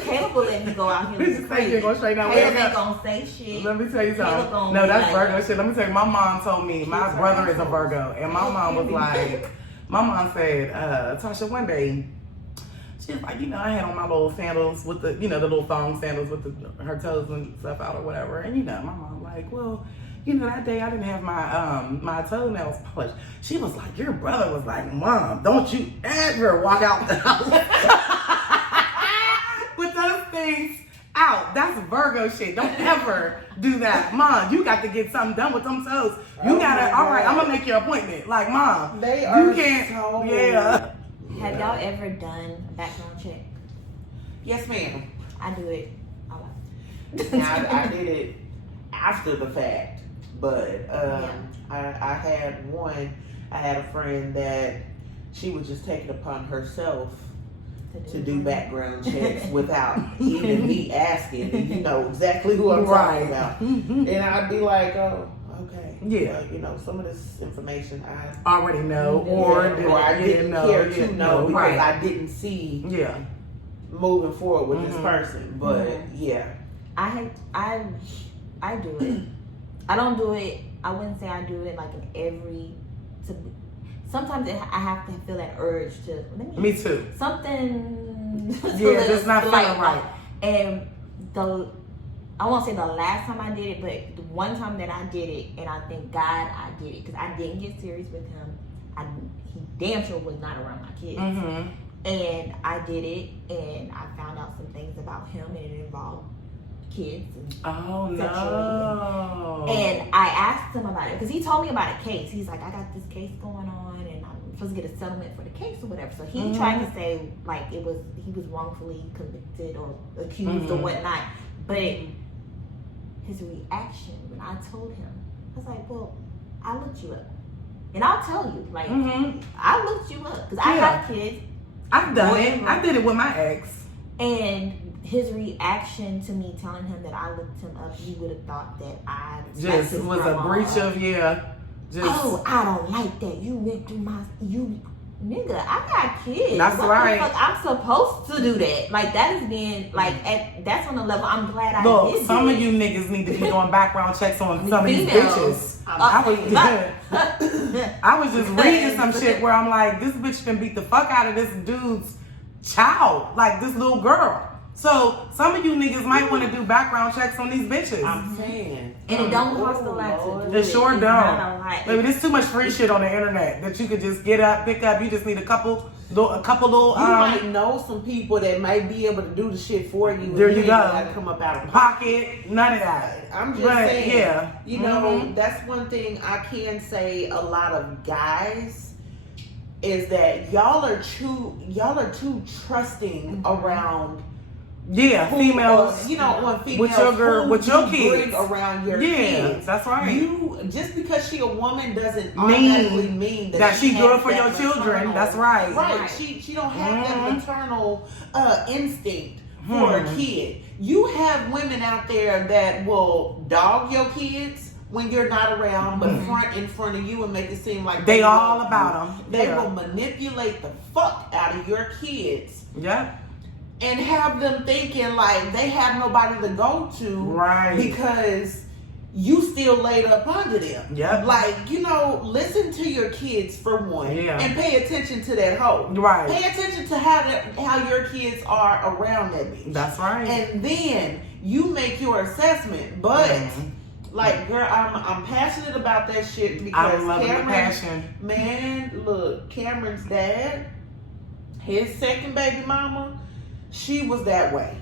Caleb will let me go out here Bitch, looking say crazy. you gonna straighten that Caleb wig ain't up. gonna say shit. Let me tell you Caleb something. gonna No, be that's like- Virgo shit. Let me tell you, my mom told me, my brother is a Virgo, and my mom was like, my mom said, Tasha, one day, she was like, I had on my little sandals with the, the little thong sandals with her toes and stuff out or whatever, and my mom like, well, that day I didn't have my my toenails polished. She was like, your brother was like, Mom, don't you ever walk out the house with those things out. That's Virgo shit. Don't ever do that. Mom, you got to get something done with them toes. You Oh gotta, my all right, God. I'm gonna make your appointment. Like, Mom, They are you can't, so yeah. Have y'all ever done a background check? Yes, ma'am. I do it a lot. Now, I did it after the fact, but I had a friend that she would just take it upon herself to do background checks without even me asking, and you know exactly who I'm talking about. And I'd be like, oh, okay. Yeah. You know, some of this information I already know, or I didn't care to know because right. I didn't see moving forward with this person. But I do it. I don't do it. I wouldn't say I do it like in every. Sometimes I have to feel that urge to. Me too. Something. That's not feeling right. And I won't say the last time I did it, but the one time that I did it, and I thank God I did it because I didn't get serious with him. He damn sure was not around my kids. Mm-hmm. And I did it, and I found out some things about him, and it involved kids. And no. And I asked him about it because he told me about a case. He's like, I got this case going on, and I'm supposed to get a settlement for the case or whatever. So he tried to say like he was wrongfully convicted or accused or whatnot. But his reaction when I told him, I was like, well, I looked you up, and I'll tell you, like, I looked you up because I have kids. I've done it. I did it with my ex. And his reaction to me telling him that I looked him up, you would have thought that I just was a breach of oh, I don't like that. You went through nigga, I got kids. That's right. The fuck? I'm supposed to do that. Like that is being like that's on the level. I'm glad I did. Some of you niggas need to be doing background checks on some of these bitches. I was just reading some shit where I'm like, this bitch can beat the fuck out of this dude's child, like this little girl. So some of you niggas might want to do background checks on these bitches. I'm saying, and it don't cost a lot to do it. Sure don't. Baby, there's too much free shit on the internet that you could just get up, pick up. You just need a couple little. You might know some people that might be able to do the shit for you. There you go. Gotta come up out of pocket. None of that. I'm just saying. You know, that's one thing I can say. A lot of guys is that y'all are too trusting around. Females. You know, on females with your kids bring around your kids. That's right. You just because she a woman doesn't automatically mean that she good for your children. That's right. Right. She don't have that maternal instinct for a kid. You have women out there that will dog your kids when you're not around, but front in front of you and make it seem like they all about them. They will manipulate the fuck out of your kids. Yeah. And have them thinking like they have nobody to go to, right? Because you still laid up under them. Yep. Like, you know, listen to your kids for one, and pay attention to that hoe. Right. Pay attention to how your kids are around that bitch. That's right. And then you make your assessment. But like, girl, I'm passionate about that shit because I'm loving the passion. Man, look, Cameron's dad, his second baby mama. She was that way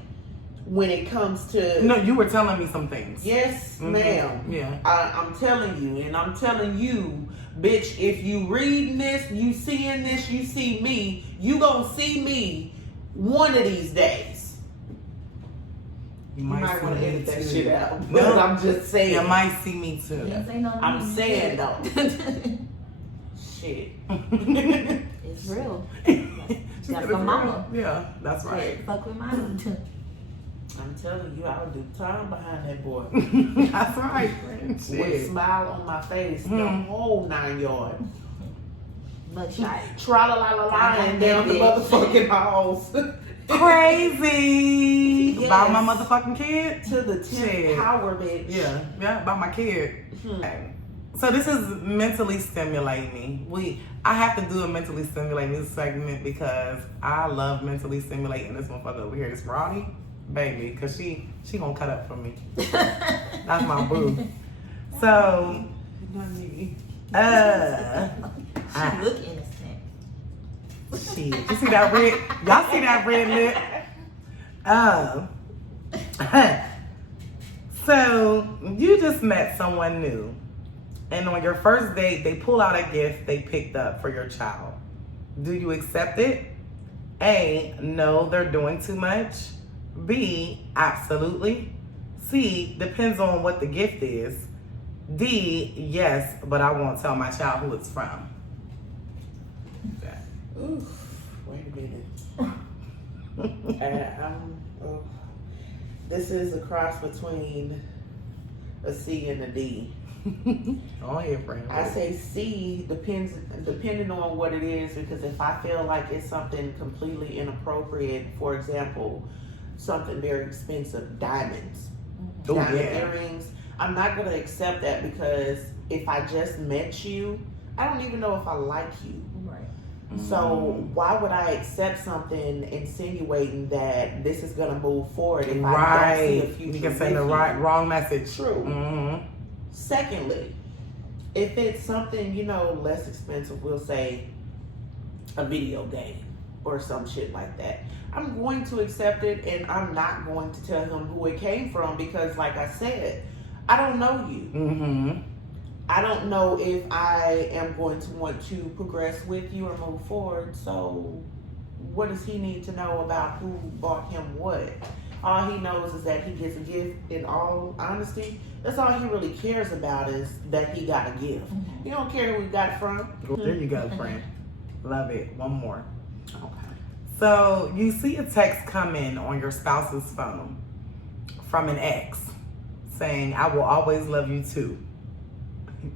when it comes to... No, you were telling me some things. Yes, ma'am. Yeah. I'm telling you, and I'm telling you, bitch, if you reading this, you seeing this, you see me, you gonna see me one of these days. You might want to edit that shit out. But I'm just saying. You might see me too. I'm saying though. Shit. It's real. That's my mama. Yeah, that's right. Fuck with mama. I'm telling you, I would do time behind that boy. That's right. With a smile on my face, the whole 9 yards. Bloodshot. Tra-la-la-la-la down the motherfucking halls. Crazy. Yes. About my motherfucking kid? To the 10th power, bitch. Yeah, about my kid. So this is mentally stimulating me. I have to do a mentally stimulating segment because I love mentally stimulating this motherfucker over here, this Roddy baby, because she gonna cut up for me. That's my boo. So, she look innocent. Shit, you see that red? Y'all see that red lip? So you just met someone new. And on your first date, they pull out a gift they picked up for your child. Do you accept it? A, no, they're doing too much. B, absolutely. C, depends on what the gift is. D, yes, but I won't tell my child who it's from. Oof, wait a minute. This is a cross between a C and a D. Oh, yeah, friend. I say C, depending on what it is, because if I feel like it's something completely inappropriate, for example, something very expensive, diamonds, Oh, diamond yeah. earrings, I'm not going to accept that, because if I just met you, I don't even know if I like you. Right. So why would I accept something insinuating that this is going to move forward if I Right. don't see a future You can send the with you? wrong message. True. Mm-hmm. Secondly, if it's something, less expensive, we'll say a video game or some shit like that, I'm going to accept it, and I'm not going to tell him who it came from, because like I said, I don't know you. Mm-hmm. I don't know if I am going to want to progress with you or move forward. So what does he need to know about who bought him what? All he knows is that he gets a gift. In all honesty, that's all he really cares about, is that he got a gift. Mm-hmm. He don't care who he got it from. There you go, friend. Love it. One more. Okay. So you see a text come in on your spouse's phone from an ex saying, I will always love you too.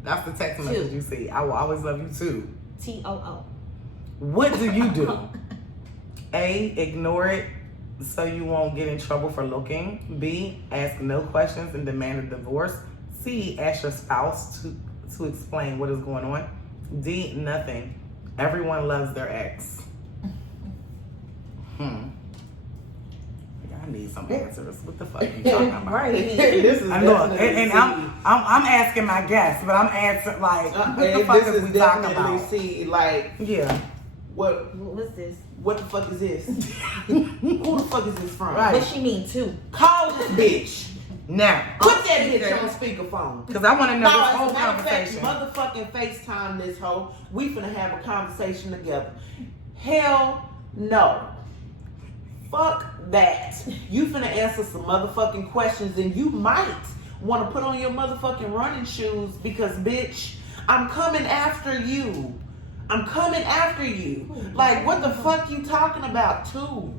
That's the text message you see. I will always love you too. TOO. What do you do? A, ignore it so you won't get in trouble for looking. B, ask no questions and demand a divorce. C, ask your spouse to explain what is going on. D, nothing. Everyone loves their ex. I need some answers. What the fuck are you talking about? Right. This is I know, definitely and C. I'm asking my guests, but I'm answering like, what the And fuck this is we talking definitely about? C. Like, Yeah, What's this? what the fuck is this? Who the fuck is this from? Right. What she mean too? Call this bitch. now, Put that bitch on speakerphone. because I want to know No, this as whole a matter of fact, conversation. motherfucking FaceTime this hoe. We finna have a conversation together. Hell no. Fuck that. You finna answer some motherfucking questions, and you might want to put on your motherfucking running shoes, because bitch, I'm coming after you. I'm coming after you. Like, what the fuck you talking about too?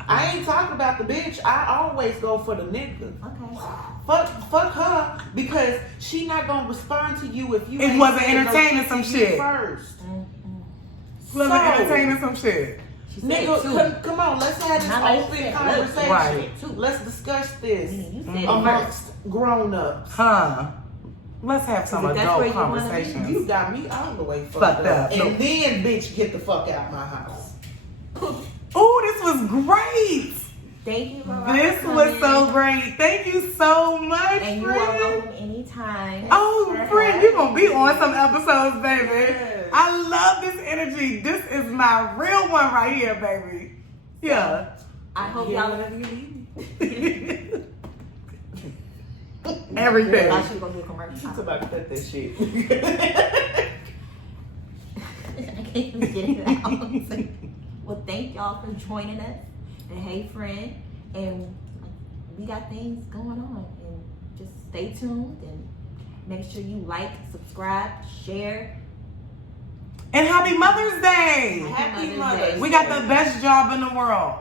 I ain't talking about the bitch. I always go for the nigga. Okay. Fuck her, because she not gonna respond to you if you It ain't wasn't said no entertaining shit some to you shit. first. Wasn't entertaining some shit. She said Nigga, two. come on, let's have this Not like open she said, conversation. Right. Let's discuss this You said amongst grown-ups. Huh? Let's have some Is it that's where adult you wanna be? conversations. You got me all the way Fucked up. And then, bitch, get the fuck out my house. Oh, this was great. Thank you, Laura. This for was so coming. great. Thank you so much, And you are friend. welcome anytime. Oh, friend, you're going to be on some episodes, baby. Yes. I love this energy. This is my real one right here, baby. Yeah. I hope Yeah, y'all. whatever you need. I Everything. thought she was gonna do a commercial. She's about to cut that shit. I can't even get it out. Well, thank y'all for joining us. And hey, friend, and we got things going on. And just stay tuned and make sure you like, subscribe, share. And happy Mother's Day. Happy Mother's Mother's Day. We got the best job in the world.